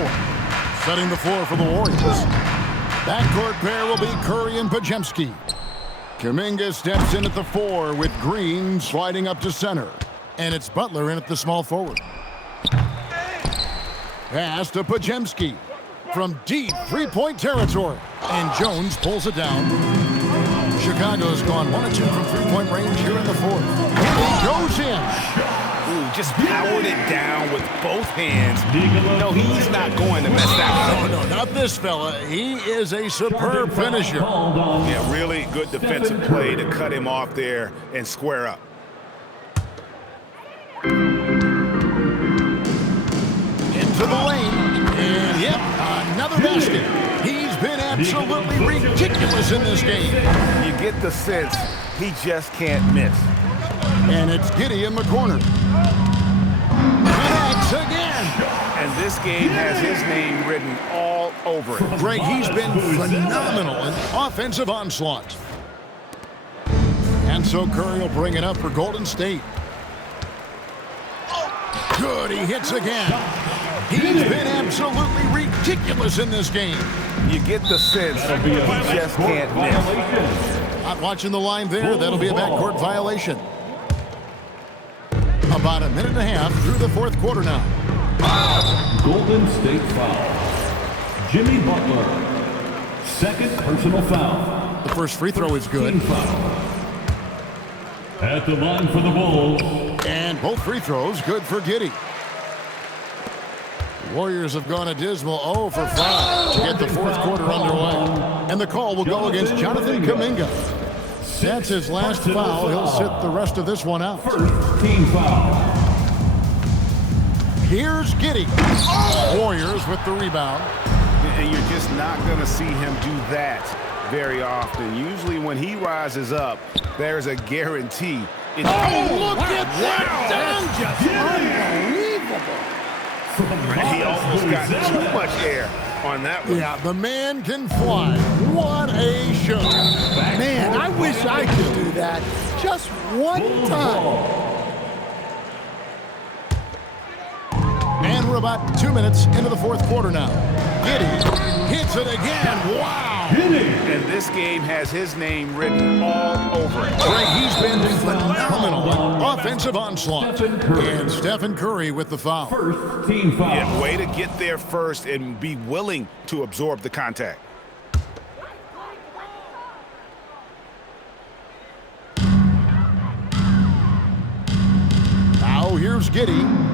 Setting the floor for the Warriors. Backcourt pair will be Curry and Podziemski. Kuminga steps in at the 4 with Green sliding up to center. And it's Butler in at the small forward. Pass to Podziemski from deep three-point territory. And Jones pulls it down. Chicago's gone 1 of 2 from three-point range here in the 4th. He goes in. Ooh, just powered it down with both hands. No, he's not going to mess that one up. No, not this fella. He is a superb finisher. Yeah, really good defensive play to cut him off there and square up. Into the lane. And yep, another basket. He's been absolutely ridiculous in this game. You get the sense he just can't miss. And it's Giddey in the corner. Connects again. And this game has his name written all over it. Greg, he's been phenomenal in offensive onslaught. And so Curry will bring it up for Golden State. Good, he hits again. He's been absolutely ridiculous in this game. You get the sense he just can't miss. Not watching the line there. That'll be a backcourt violation. About a minute and a half through the 4th quarter now. Golden State foul. Jimmy Butler. Second personal foul. The first free throw is good. Team foul. At the line for the Bulls. And both free throws good for Giddey. Warriors have gone a dismal 0 for 5 to get the 4th quarter underway. And the call will go against Jonathan Kuminga. That's his last foul. He'll sit the rest of this one out. First team foul. Here's Giddey. Warriors with the rebound. And you're just not going to see him do that very often. Usually when he rises up, there's a guarantee. Look at that dunk! Just unbelievable. He almost got too much air on that one. Yeah, the man can fly. What a show. Man, I wish I could do that just one time. And we're about 2 minutes into the 4th quarter now. Giddey hits it again. Wow. And this game has his name written all over it. Greg, he's been phenomenal in offensive onslaught. And Stephen Curry with the foul. First team foul. Yeah, way to get there first and be willing to absorb the contact. Now here's Giddey.